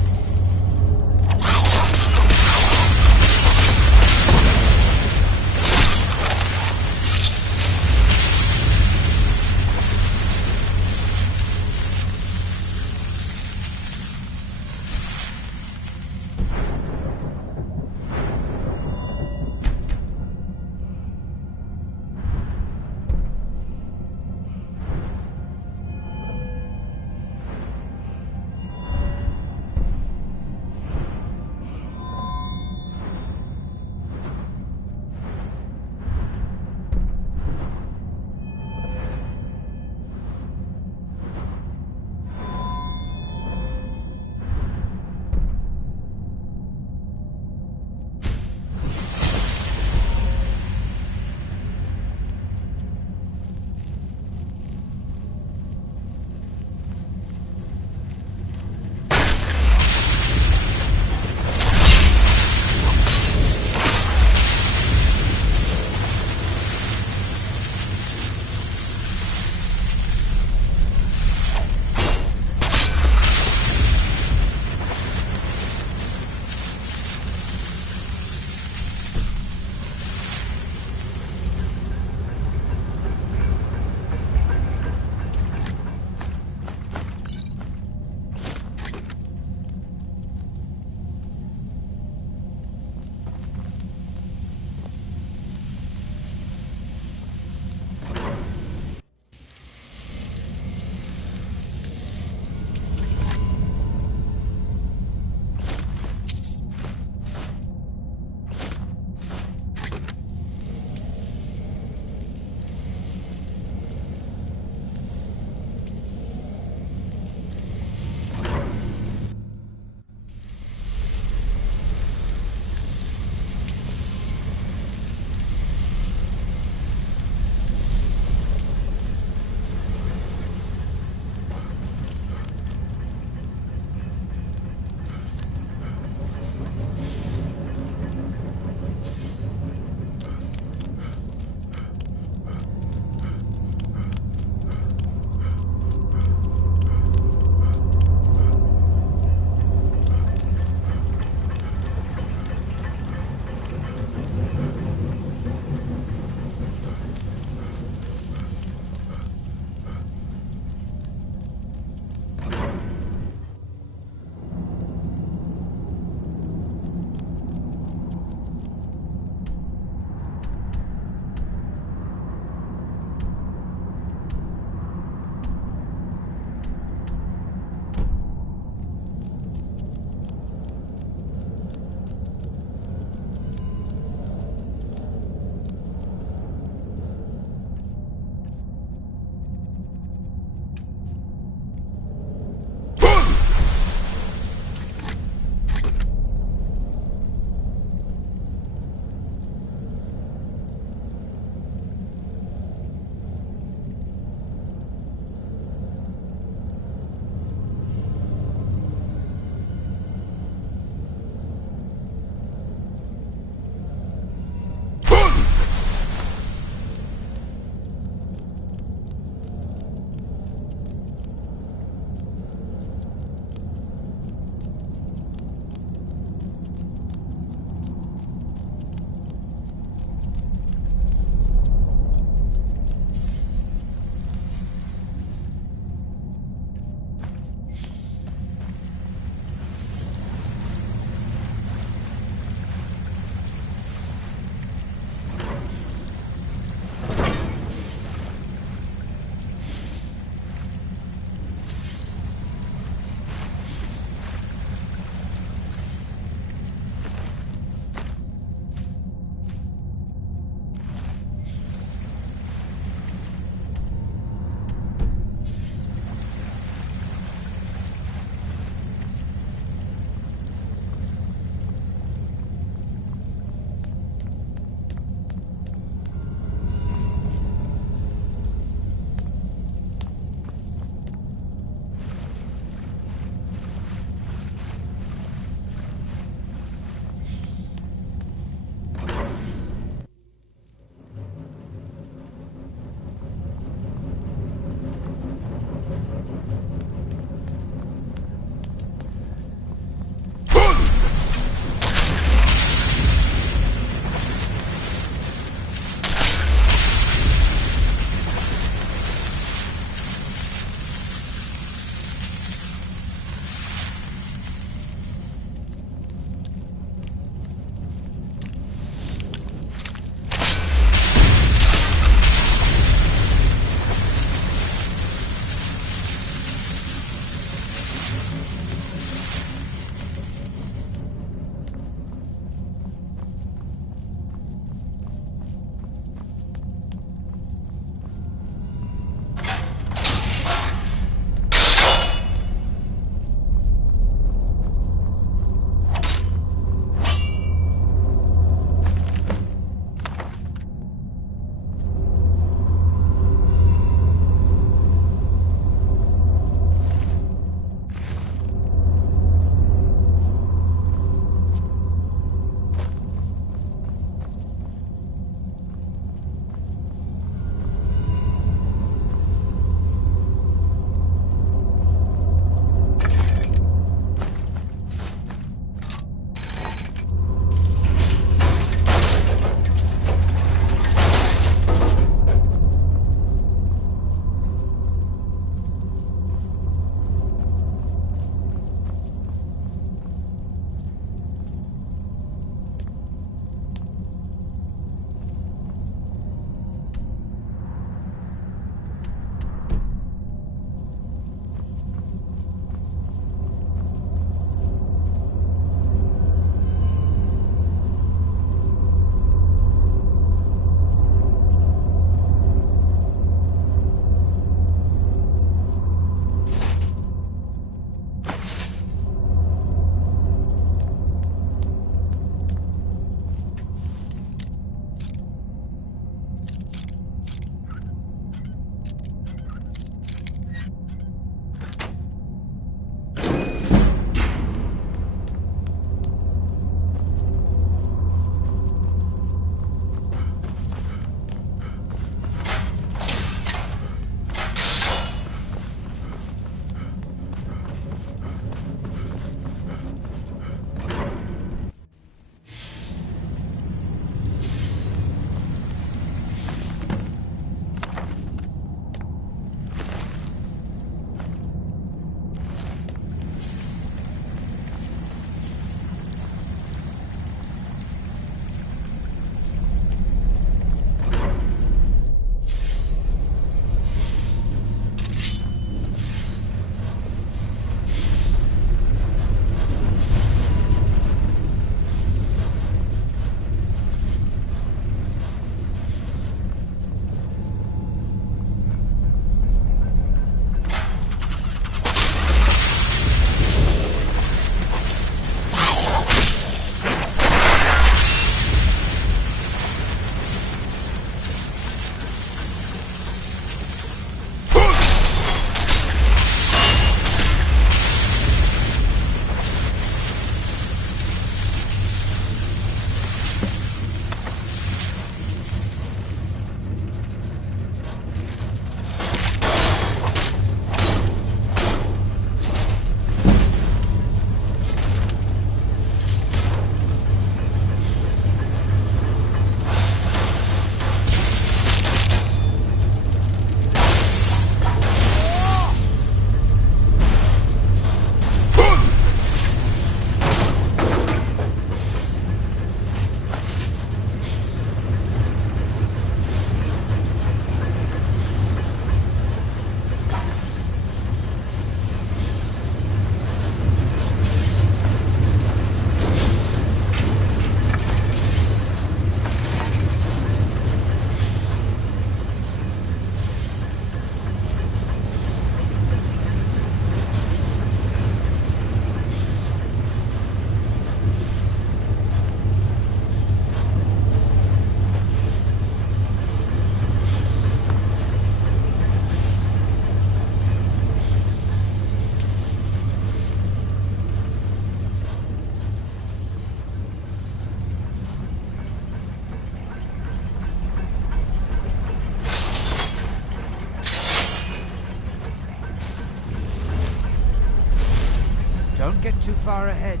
get too far ahead.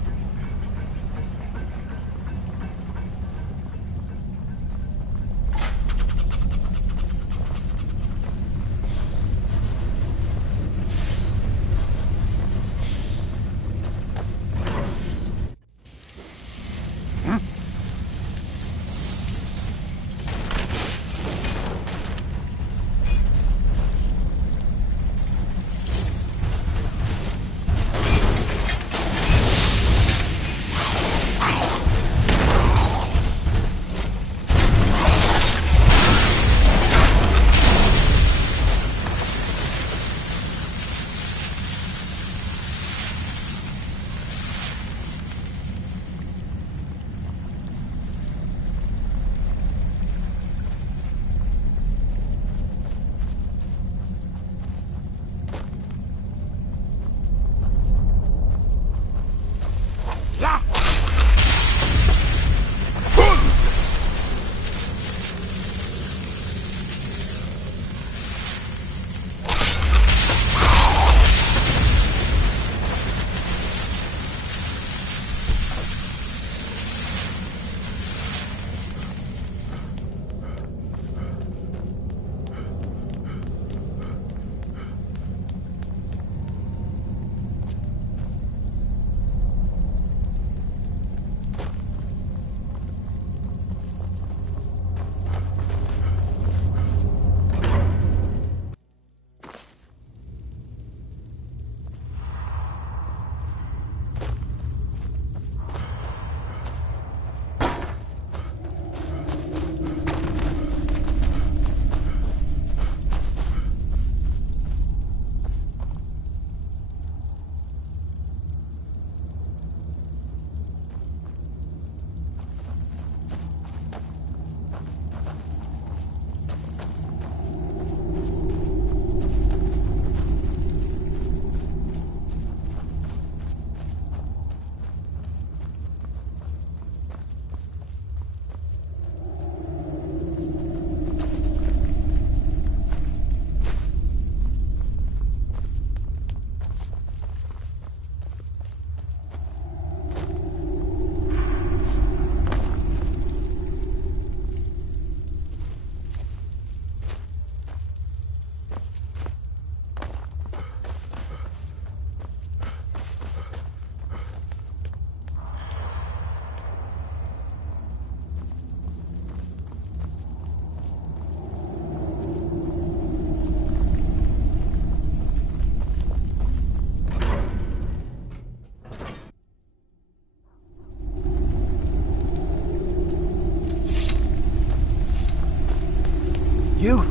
You?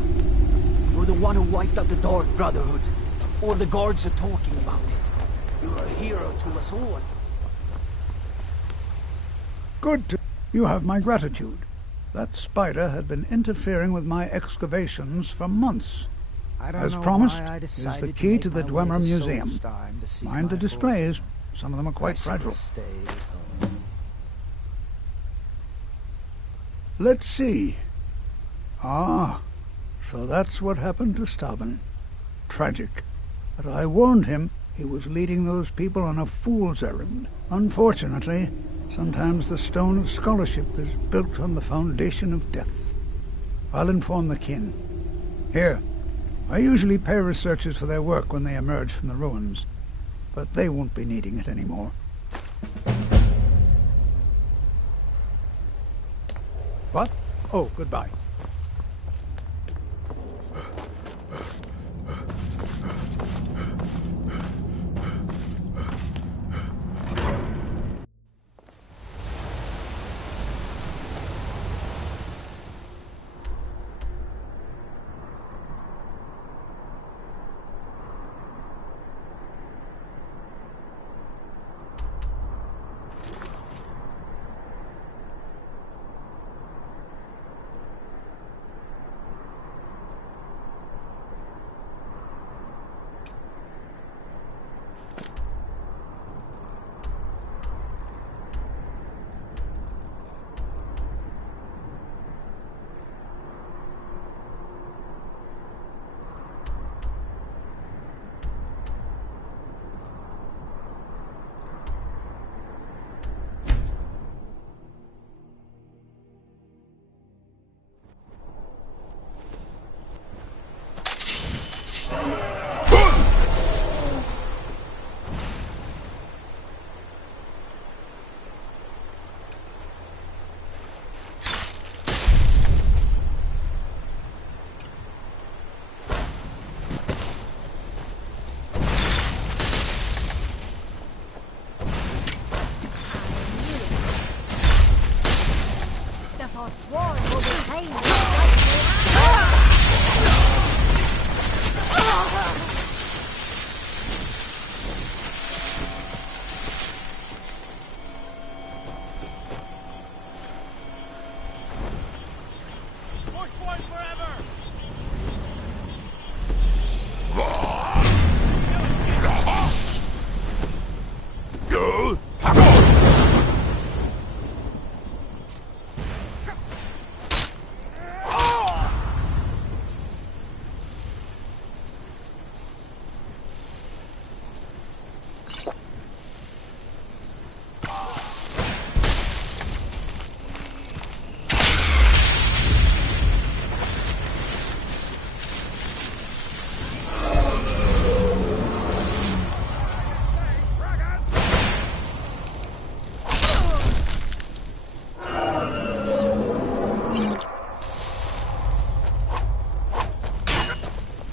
You're the one who wiped out the Dark Brotherhood. All the guards are talking about it. You're a hero to us all. Good to... You have my gratitude. That spider had been interfering with my excavations for months. As promised, here's the key to the Dwemer Museum. Mind the displays. Some of them are quite fragile. Let's see. Ah, so that's what happened to Stauben. Tragic. But I warned him he was leading those people on a fool's errand. Unfortunately, sometimes the stone of scholarship is built on the foundation of death. I'll inform the kin. Here, I usually pay researchers for their work when they emerge from the ruins, but they won't be needing it anymore. What? Oh, goodbye. Forsworn will retain the Forsworn forever! Go!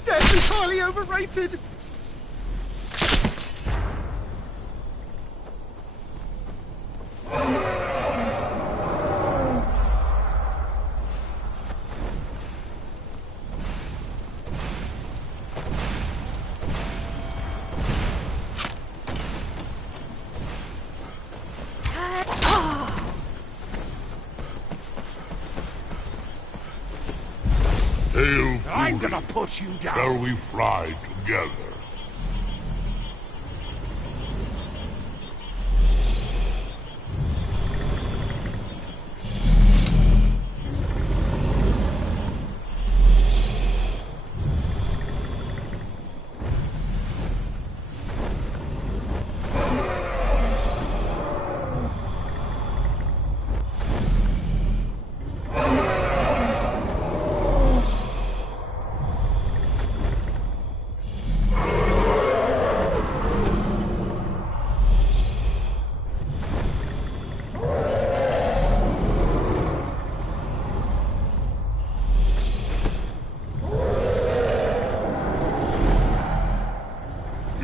Death is highly overrated! Hail, I'm Fury. gonna put you down. Shall we fly together?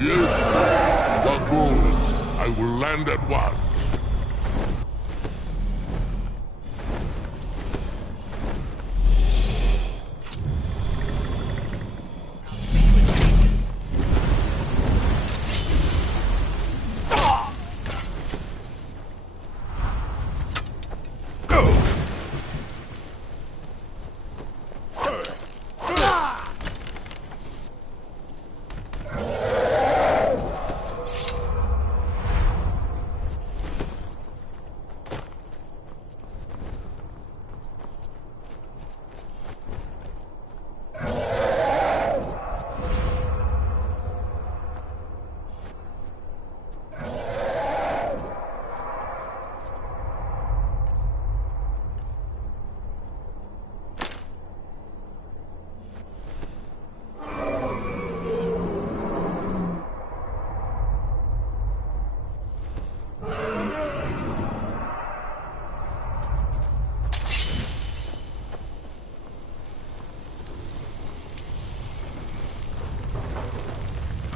Yes, the gold. I will land at once.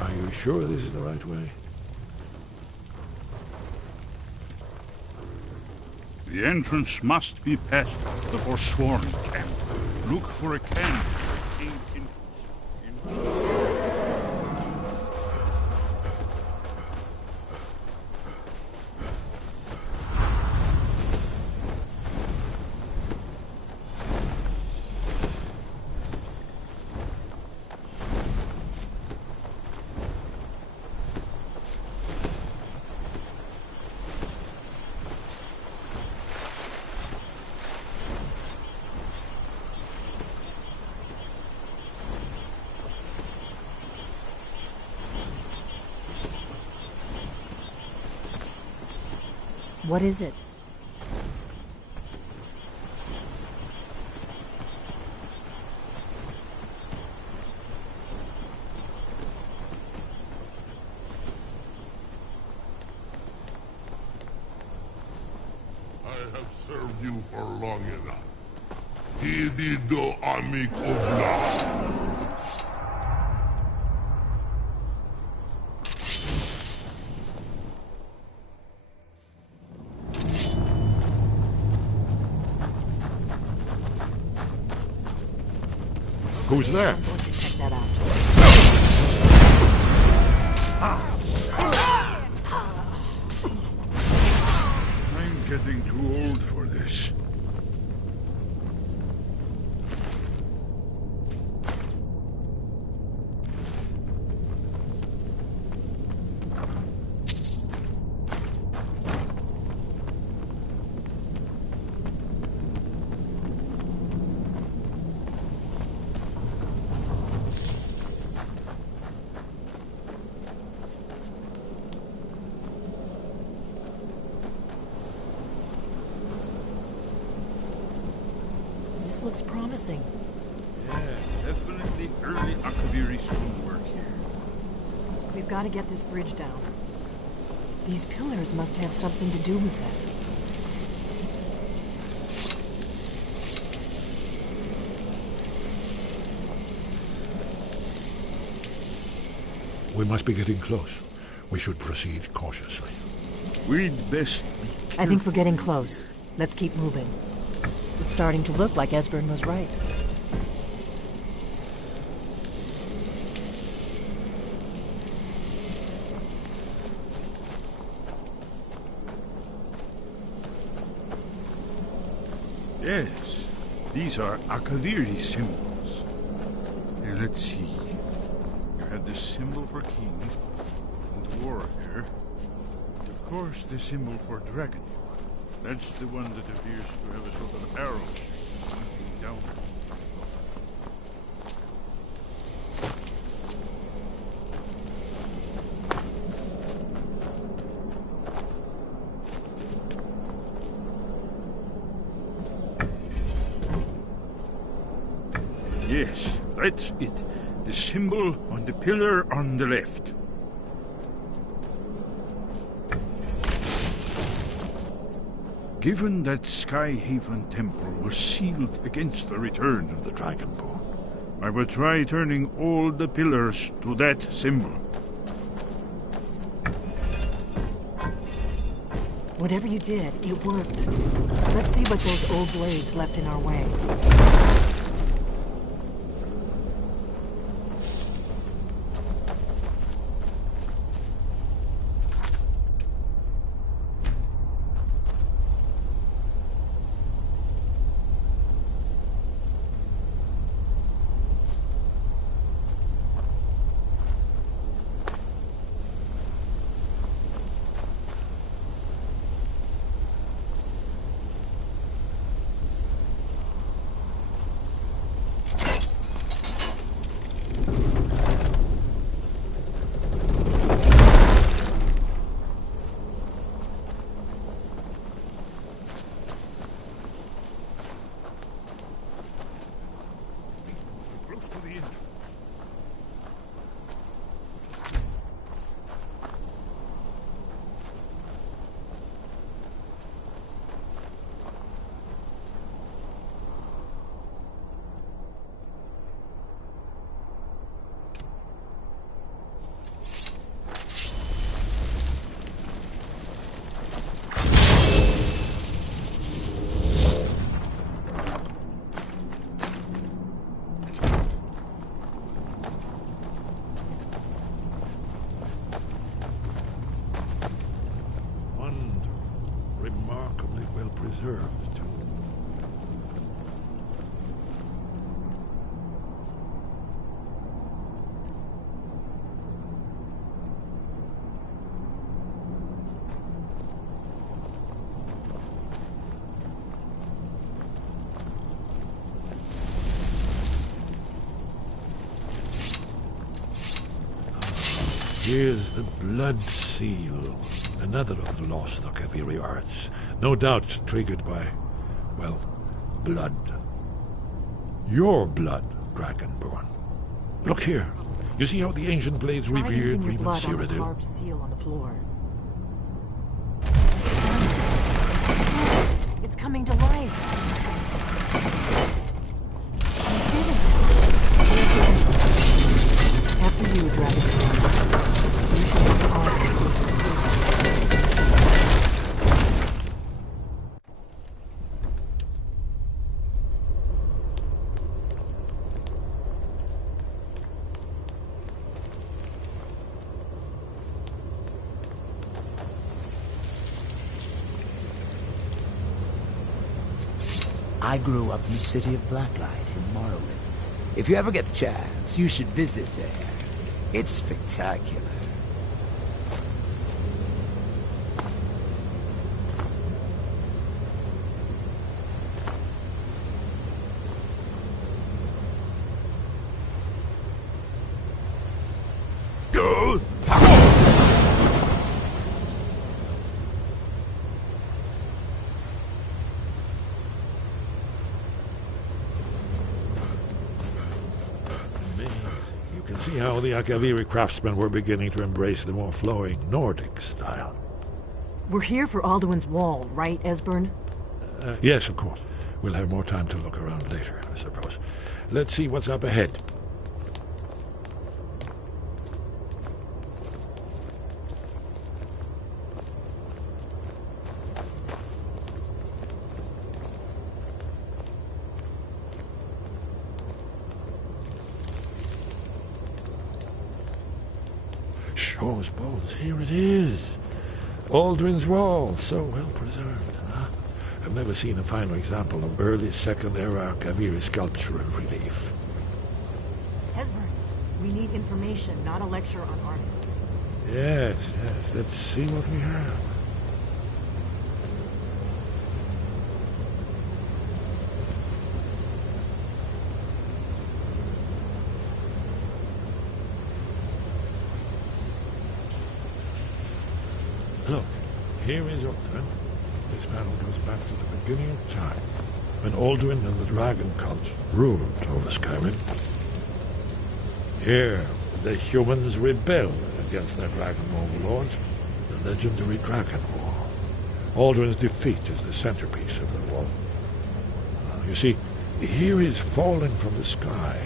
Are you sure this is the right way? The entrance must be past the Forsworn camp. Look for a candle. What is it? I have served you for long enough. Tidi do amik obla. Who's there? I'm going to check that out. I'm getting too old for this. This looks promising. Yeah, definitely early Akaviri stonework here. We've got to get this bridge down. These pillars must have something to do with it. We must be getting close. We should proceed cautiously. We'd best be I think we're getting close. Let's keep moving. It's starting to look like Esbern was right. Yes, these are Akaviri symbols. Here, let's see. You have this symbol for king and warrior. And of course, the symbol for dragon. That's the one that appears to have a sort of arrow shape pointing down. Yes, that's it. The symbol on the pillar on the left. Given that Skyhaven Temple was sealed against the return of the Dragonborn, I will try turning all the pillars to that symbol. Whatever you did, it worked. Let's see what those old blades left in our way. Remarkably well preserved, too. Here's the blood seal, another of the lost Akaviri arts, no doubt triggered by, well, blood. Your blood, Dragonborn. Look here. You see how the ancient blades revered Riemann Cyrodiil? Carved seal on the floor. It's coming to life. You did it. After you, Dragonborn. You should have arms. I grew up in the city of Blacklight in Morrowind. If you ever get the chance, you should visit there. It's spectacular. See how the Akaviri craftsmen were beginning to embrace the more flowing Nordic style. We're here for Alduin's Wall, right, Esbern? Yes, of course. We'll have more time to look around later, I suppose. Let's see what's up ahead. Shaw's bones, here it is. Alduin's Wall, so well preserved. Huh? I've never seen a finer example of early Second Era Akaviri sculptural relief. Esbern, we need information, not a lecture on artists. Yes, let's see what we have. Look, here is Alduin. This panel goes back to the beginning of time, when Alduin and the dragon cult ruled over Skyrim. Here, the humans rebelled against their dragon overlords, the legendary Dragon War. Alduin's defeat is the centerpiece of the wall. You see, here is falling from the sky.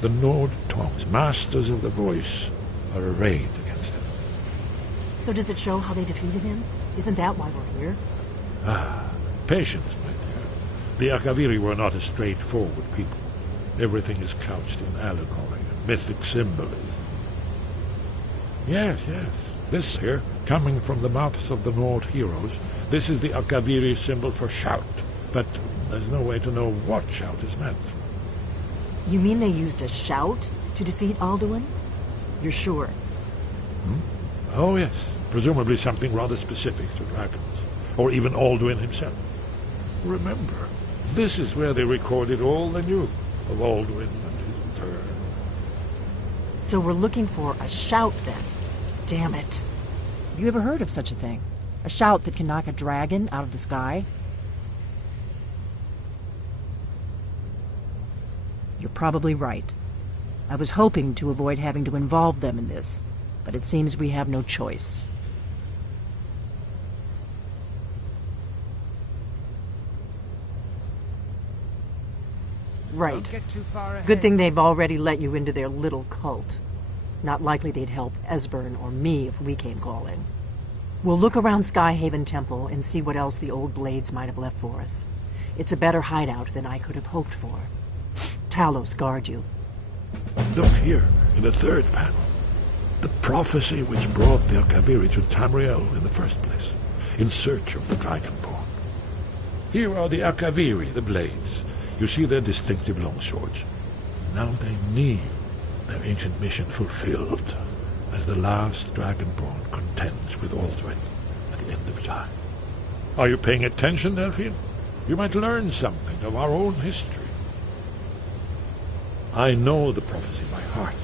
The Nord tongues, masters of the voice, are arrayed against him. So does it show how they defeated him? Isn't that why we're here? Patience, my dear. The Akaviri were not a straightforward people. Everything is couched in allegory and mythic symbolism. Yes. This here, coming from the mouths of the Nord heroes, this is the Akaviri symbol for shout. But there's no way to know what shout is meant. You mean they used a shout to defeat Alduin? You're sure? Oh, yes. Presumably something rather specific to dragons. Or even Alduin himself. Remember, this is where they recorded all they knew of Alduin and his return. So we're looking for a shout, then. Damn it. Have you ever heard of such a thing? A shout that can knock a dragon out of the sky? You're probably right. I was hoping to avoid having to involve them in this, but it seems we have no choice. Right. Don't get too far ahead. Good thing they've already let you into their little cult. Not likely they'd help Esbern or me if we came calling. We'll look around Skyhaven Temple and see what else the old blades might have left for us. It's a better hideout than I could have hoped for. Talos guard you. Look here, in the third panel. The prophecy which brought the Akaviri to Tamriel in the first place, in search of the Dragonborn. Here are the Akaviri, the blades. You see their distinctive long swords. Now they need their ancient mission fulfilled, as the last Dragonborn contends with Alduin at the end of time. Are you paying attention, Delphine? You might learn something of our own history. I know the prophecy by heart.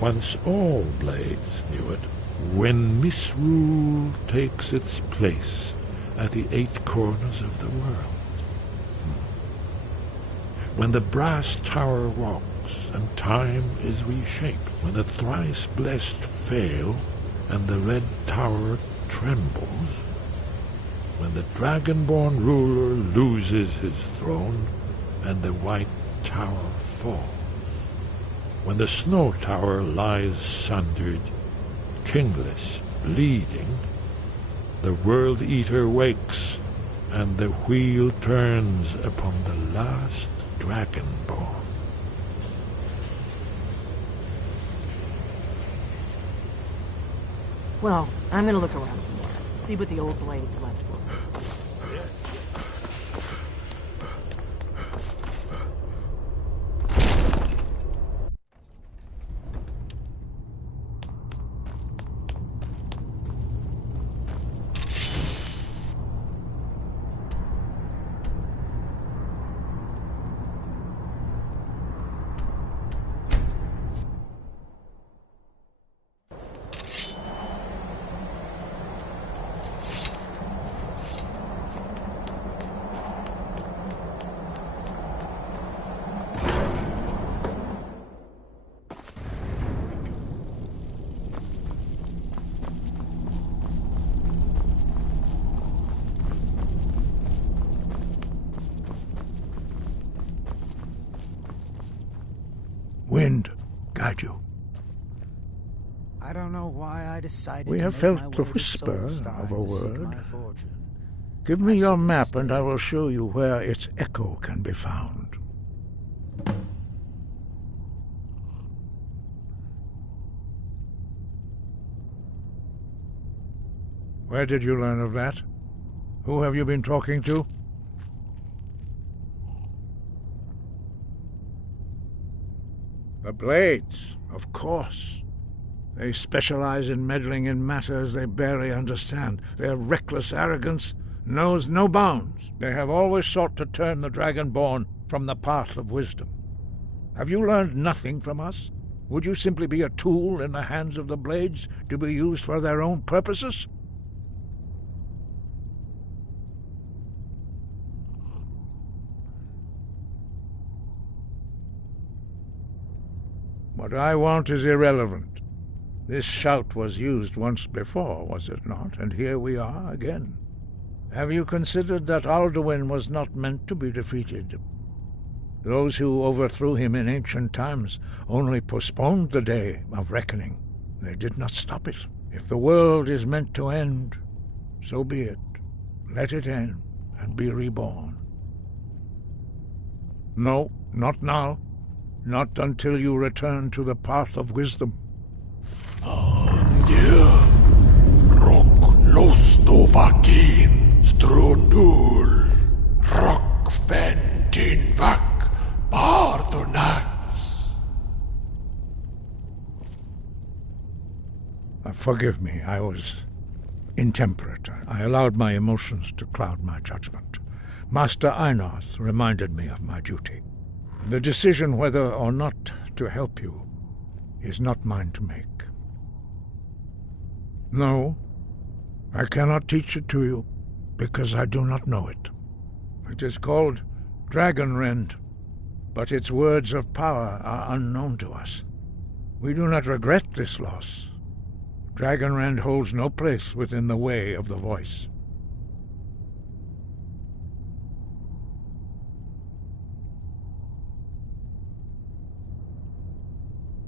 Once all blades knew it, when misrule takes its place at the 8 corners of the world. When the brass tower rocks and time is reshaped, when the thrice-blessed fail and the red tower trembles, when the dragonborn ruler loses his throne and the white tower falls, when the snow tower lies sundered, kingless, bleeding, the World Eater wakes and the wheel turns upon the last Dragonborn. Well, I'm gonna look around some more. See what the old blades left for us. Wind guide you. I don't know why I decided We to have make felt my the way to whisper Solstar of a to seek word. my fortune. Give me your map and I will show you where its echo can be found. Where did you learn of that? Who have you been talking to? The Blades, of course. They specialize in meddling in matters they barely understand. Their reckless arrogance knows no bounds. They have always sought to turn the Dragonborn from the path of wisdom. Have you learned nothing from us? Would you simply be a tool in the hands of the Blades to be used for their own purposes? What I want is irrelevant. This shout was used once before, was it not? And here we are again. Have you considered that Alduin was not meant to be defeated? Those who overthrew him in ancient times only postponed the day of reckoning. They did not stop it. If the world is meant to end, so be it. Let it end and be reborn. No, not now. Not until you return to the path of wisdom. Rock lostovakin strundul rock ventinvak pardonax. Forgive me, I was intemperate. I allowed my emotions to cloud my judgment. Master Einarth reminded me of my duty. The decision whether or not to help you is not mine to make. No, I cannot teach it to you, because I do not know it. It is called Dragonrend, but its words of power are unknown to us. We do not regret this loss. Dragonrend holds no place within the way of the voice.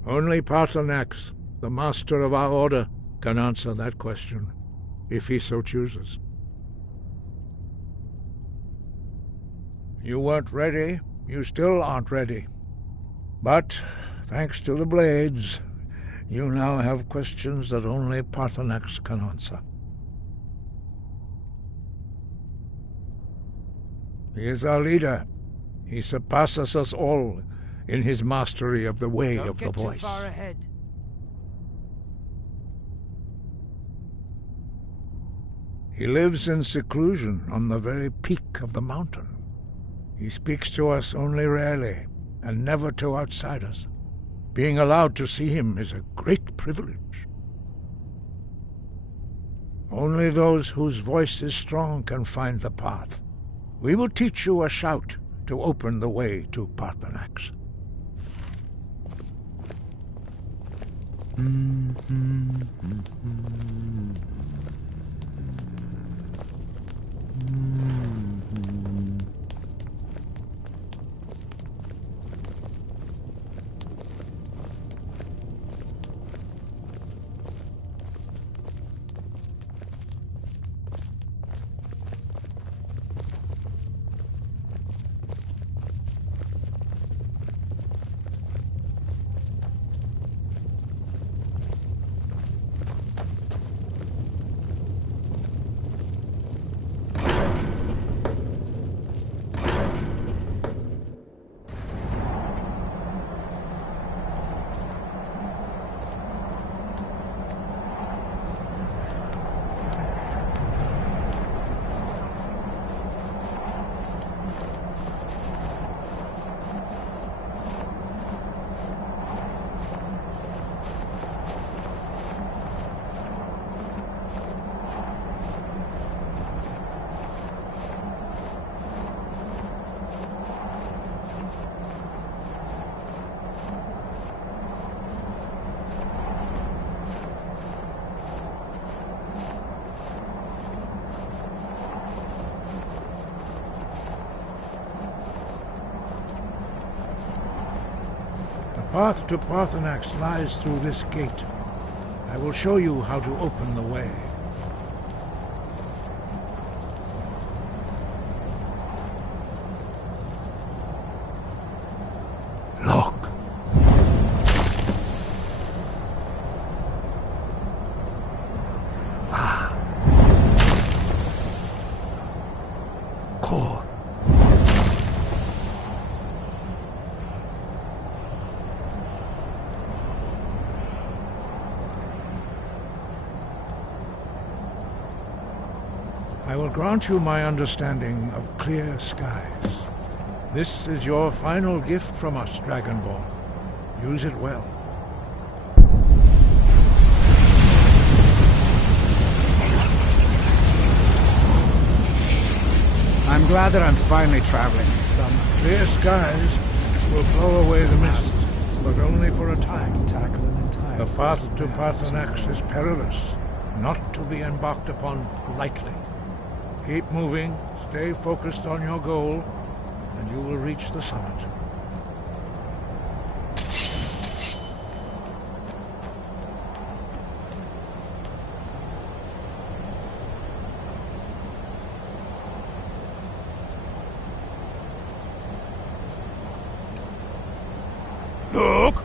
Only Paarthurnax, the master of our order, can answer that question, if he so chooses. You weren't ready. You still aren't ready. But, thanks to the Blades, you now have questions that only Paarthurnax can answer. He is our leader. He surpasses us all in his mastery of the way of the voice. Too far ahead. He lives in seclusion on the very peak of the mountain. He speaks to us only rarely, and never to outsiders. Being allowed to see him is a great privilege. Only those whose voice is strong can find the path. We will teach you a shout to open the way to Paarthurnax. path to Parthenax lies through this gate. I will show you how to open the way. Look. Core. I will grant you my understanding of clear skies. This is your final gift from us, Dragonborn. Use it well. I'm glad that I'm finally traveling in some clear skies will blow away the mist, but only for a time. The path to Parthenax is perilous, not to be embarked upon lightly. Keep moving, stay focused on your goal, and you will reach the summit. Look!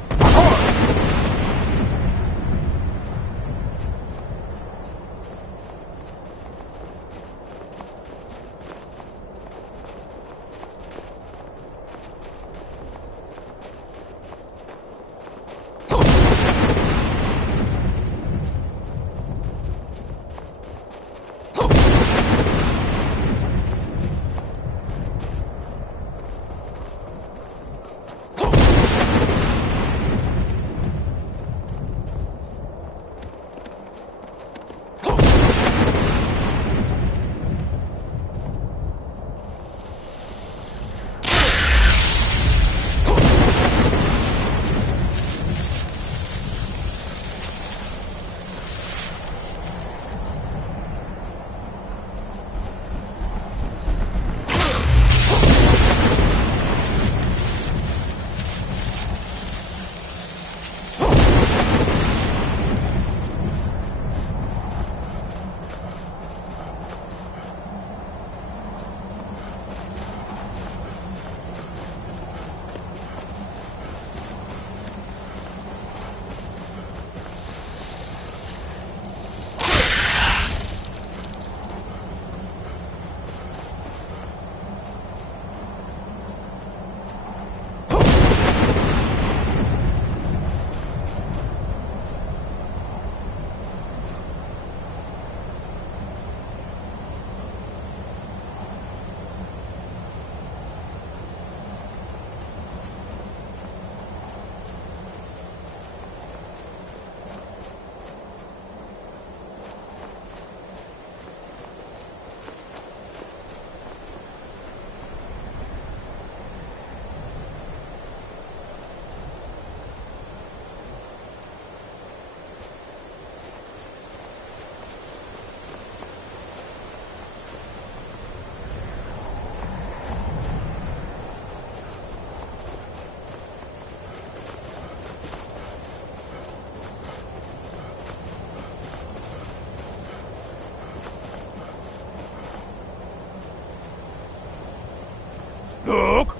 Look!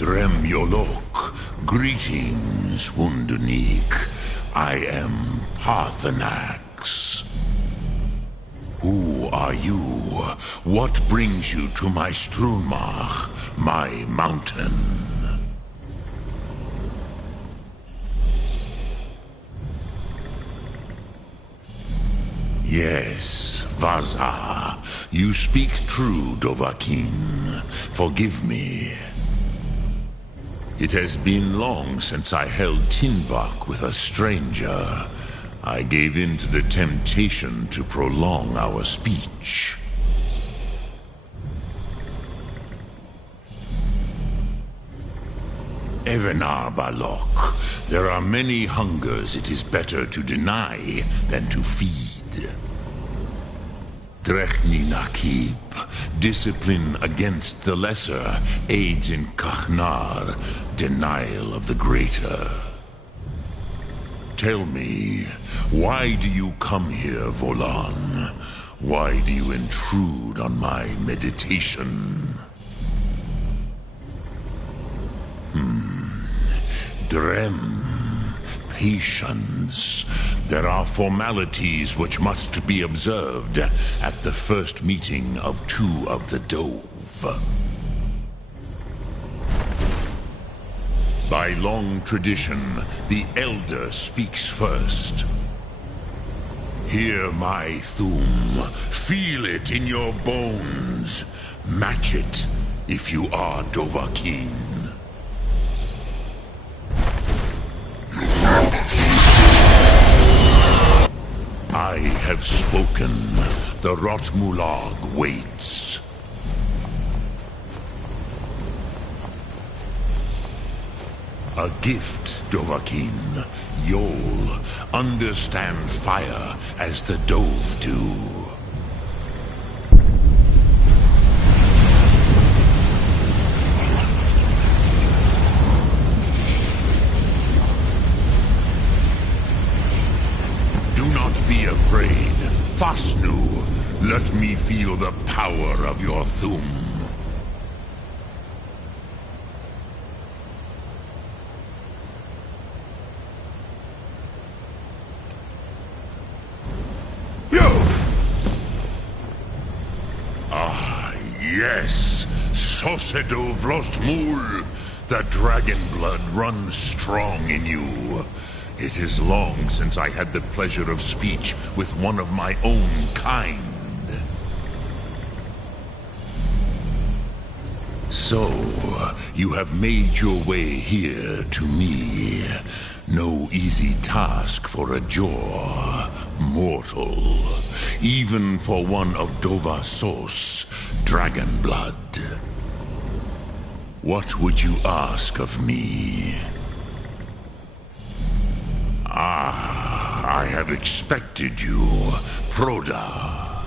Dremyolok, greetings, Wunderneek. I am Parthenax. Who are you? What brings you to my Strunmach, my mountain? Yes, Vaza. You speak true, Dovahkiin. Forgive me. It has been long since I held Tinvak with a stranger. I gave in to the temptation to prolong our speech. Evenar Balok, there are many hungers it is better to deny than to feed. Drechni Nakib, discipline against the lesser, aids in Kachnar, denial of the greater. Tell me, why do you come here, Volan? Why do you intrude on my meditation? Drem. Patience. There are formalities which must be observed at the first meeting of two of the Dove. By long tradition, the Elder speaks first. Hear my Thum. Feel it in your bones. Match it if you are Dovahkiin. I have spoken. The Rotmulag waits. A gift, Dovahkiin. You'll understand fire as the Dove do. Be afraid. Fasnu, let me feel the power of your Thum. Ah, yes. Sosedo Vlostmul. The dragon blood runs strong in you. It is long since I had the pleasure of speech with one of my own kind. So, you have made your way here to me. No easy task for a Jor, mortal. Even for one of Dovasos, dragon blood. What would you ask of me? I have expected you, Proda.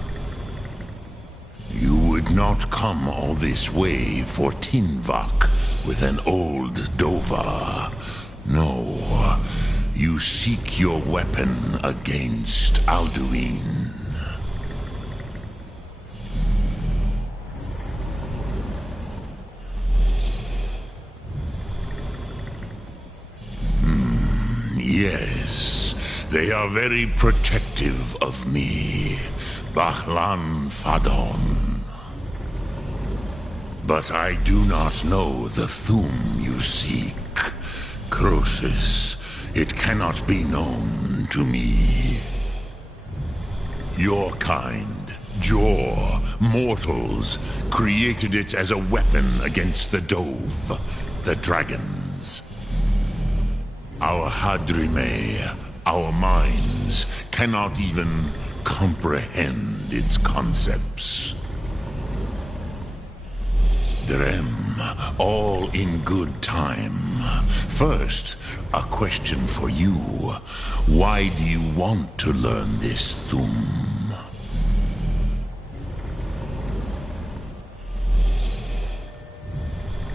You would not come all this way for Tinvak with an old Dova. No, you seek your weapon against Alduin. Yes, they are very protective of me, Bachlan Fadon. But I do not know the Thum you seek. Croesus, it cannot be known to me. Your kind, Jor, mortals, created it as a weapon against the Dove, the dragons. Our Hadrime, our minds, cannot even comprehend its concepts. Drem, all in good time. First, a question for you. Why do you want to learn this Thum?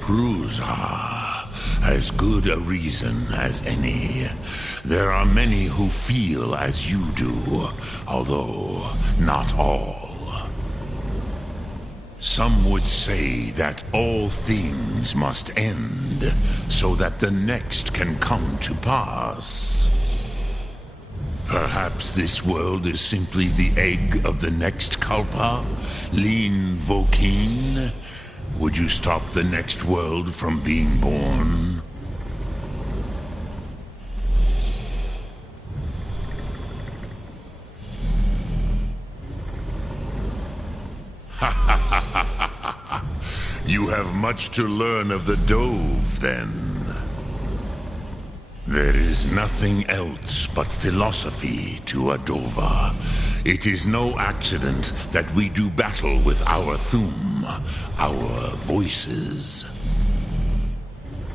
Prusa. As good a reason as any. There are many who feel as you do, although not all. Some would say that all things must end, so that the next can come to pass. Perhaps this world is simply the egg of the next Kalpa, Lin Vokin. Would you stop the next world from being born? You have much to learn of the Dove, then. There is nothing else but philosophy to Adova. It is no accident that we do battle with our Thum, our voices.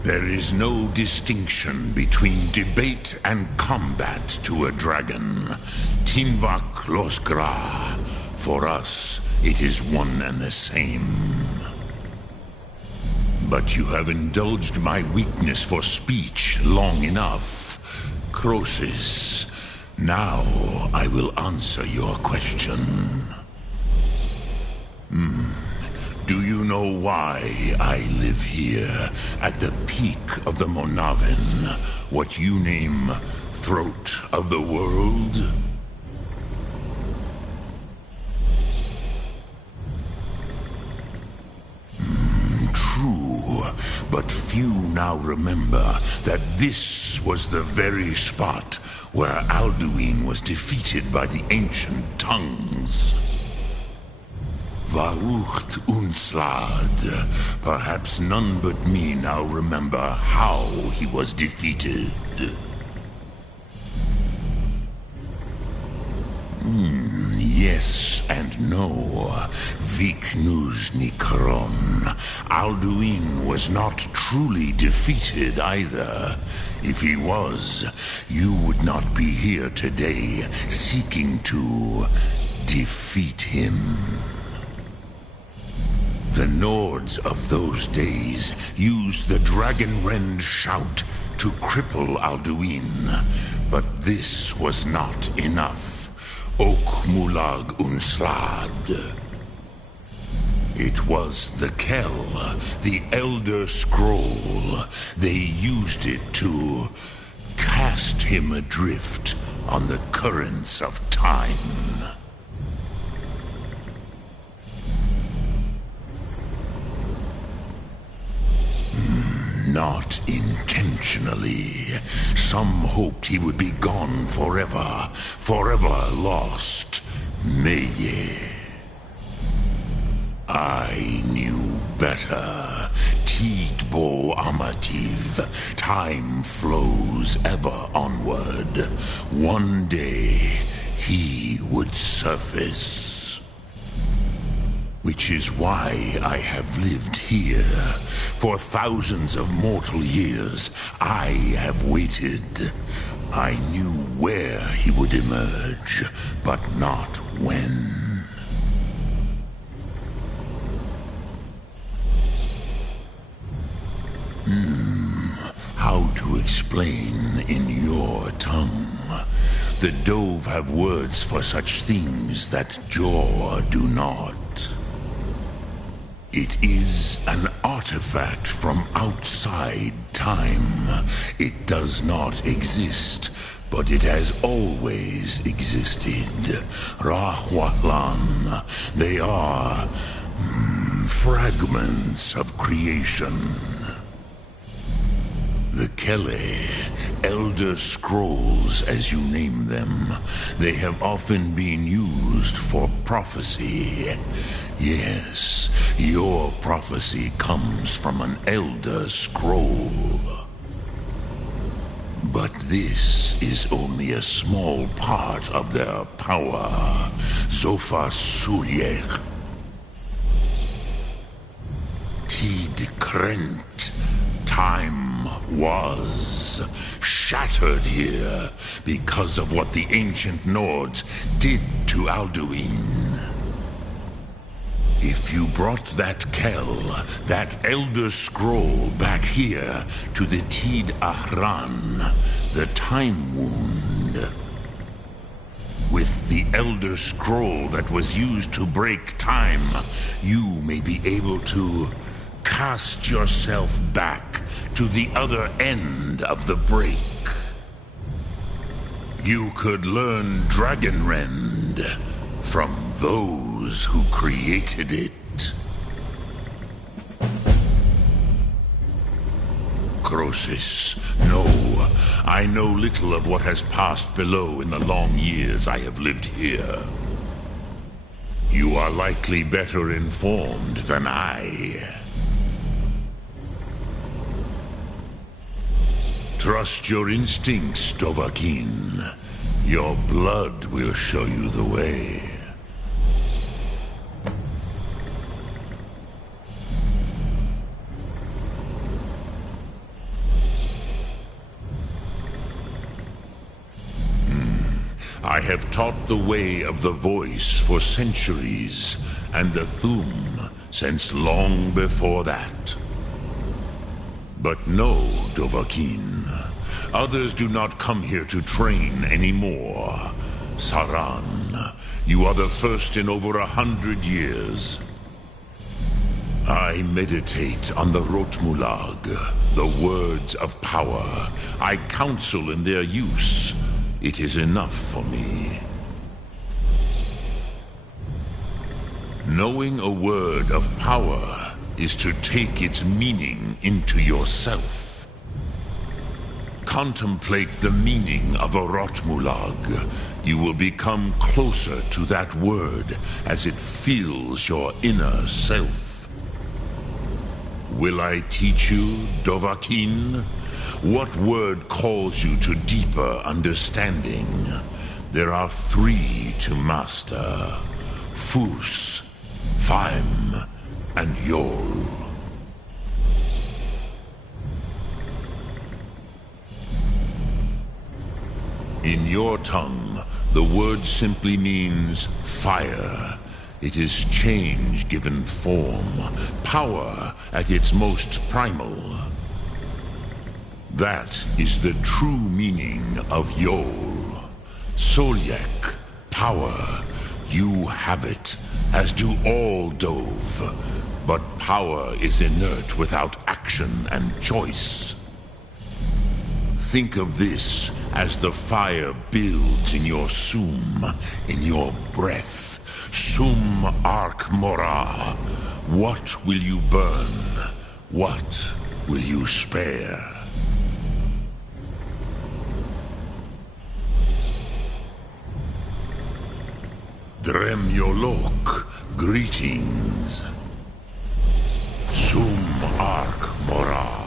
There is no distinction between debate and combat to a dragon. Tinvak Losgra. For us, it is one and the same. But you have indulged my weakness for speech long enough. Croesus, now I will answer your question. Do you know why I live here, at the peak of the Monavin, what you name Throat of the World? True, but few now remember that this was the very spot where Alduin was defeated by the ancient tongues. Varucht Unslad. Perhaps none but me now remember how he was defeated. Yes and no. Viknus Nikron. Alduin was not truly defeated either. If he was, you would not be here today seeking to defeat him. The Nords of those days used the Dragonrend shout to cripple Alduin, but this was not enough. Ok Mulag Unslad. It was the Kell, the Elder Scroll. They used it to cast him adrift on the currents of time. Not intentionally. Some hoped he would be gone forever, forever lost. Meye. I knew better. Tidbo Amativ. Time flows ever onward. One day, he would surface. Which is why I have lived here. For thousands of mortal years, I have waited. I knew where he would emerge, but not when. How to explain in your tongue? The Dove have words for such things that Jor do not. It is an artifact from outside time. It does not exist, but it has always existed. Rahwatlan. They are fragments of creation. The Kele, Elder Scrolls as you name them, they have often been used for prophecy. Yes, your prophecy comes from an Elder Scroll. But this is only a small part of their power. Zofa Suryek. Tid Krent. Time was shattered here because of what the ancient Nords did to Alduin. If you brought that Kell, that Elder Scroll back here to the Tid Ahran, the Time Wound, with the Elder Scroll that was used to break time, you may be able to cast yourself back to the other end of the break. You could learn Dragonrend from those who created it. Croesus, no. I know little of what has passed below in the long years I have lived here. You are likely better informed than I. Trust your instincts, Dovahkiin. Your blood will show you the way. I have taught the way of the voice for centuries, and the Thu'um since long before that. But no, Dovahkiin. Others do not come here to train anymore. Saran, you are the first in over 100 years. I meditate on the Rotmulag, the words of power. I counsel in their use. It is enough for me. Knowing a word of power is to take its meaning into yourself. Contemplate the meaning of a Rotmulag. You will become closer to that word as it fills your inner self. Will I teach you, Dovahkiin? What word calls you to deeper understanding? There are 3 to master: Fus, Faim, and Yol. In your tongue, the word simply means fire. It is change given form, power at its most primal. That is the true meaning of Yol. Solyek, power. You have it, as do all Dove. But power is inert without action and choice. Think of this as the fire builds in your Sum, in your breath. Sum Ark Morah. What will you burn? What will you spare? Drem Yolok, greetings. Sum Ark Morah.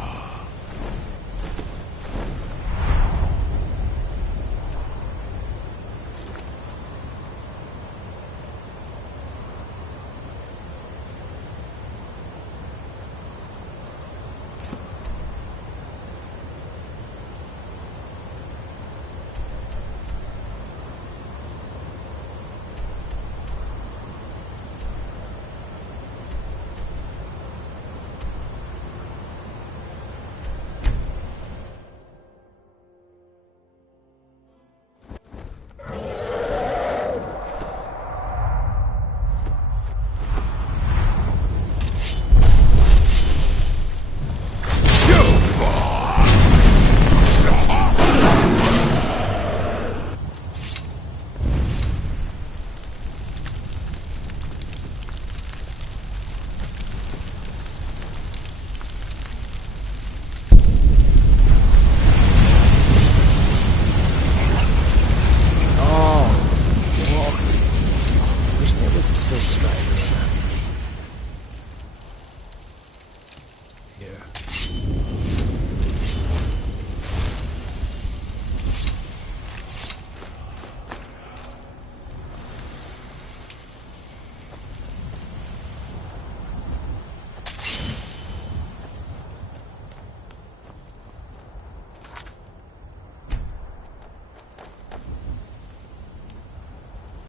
Here.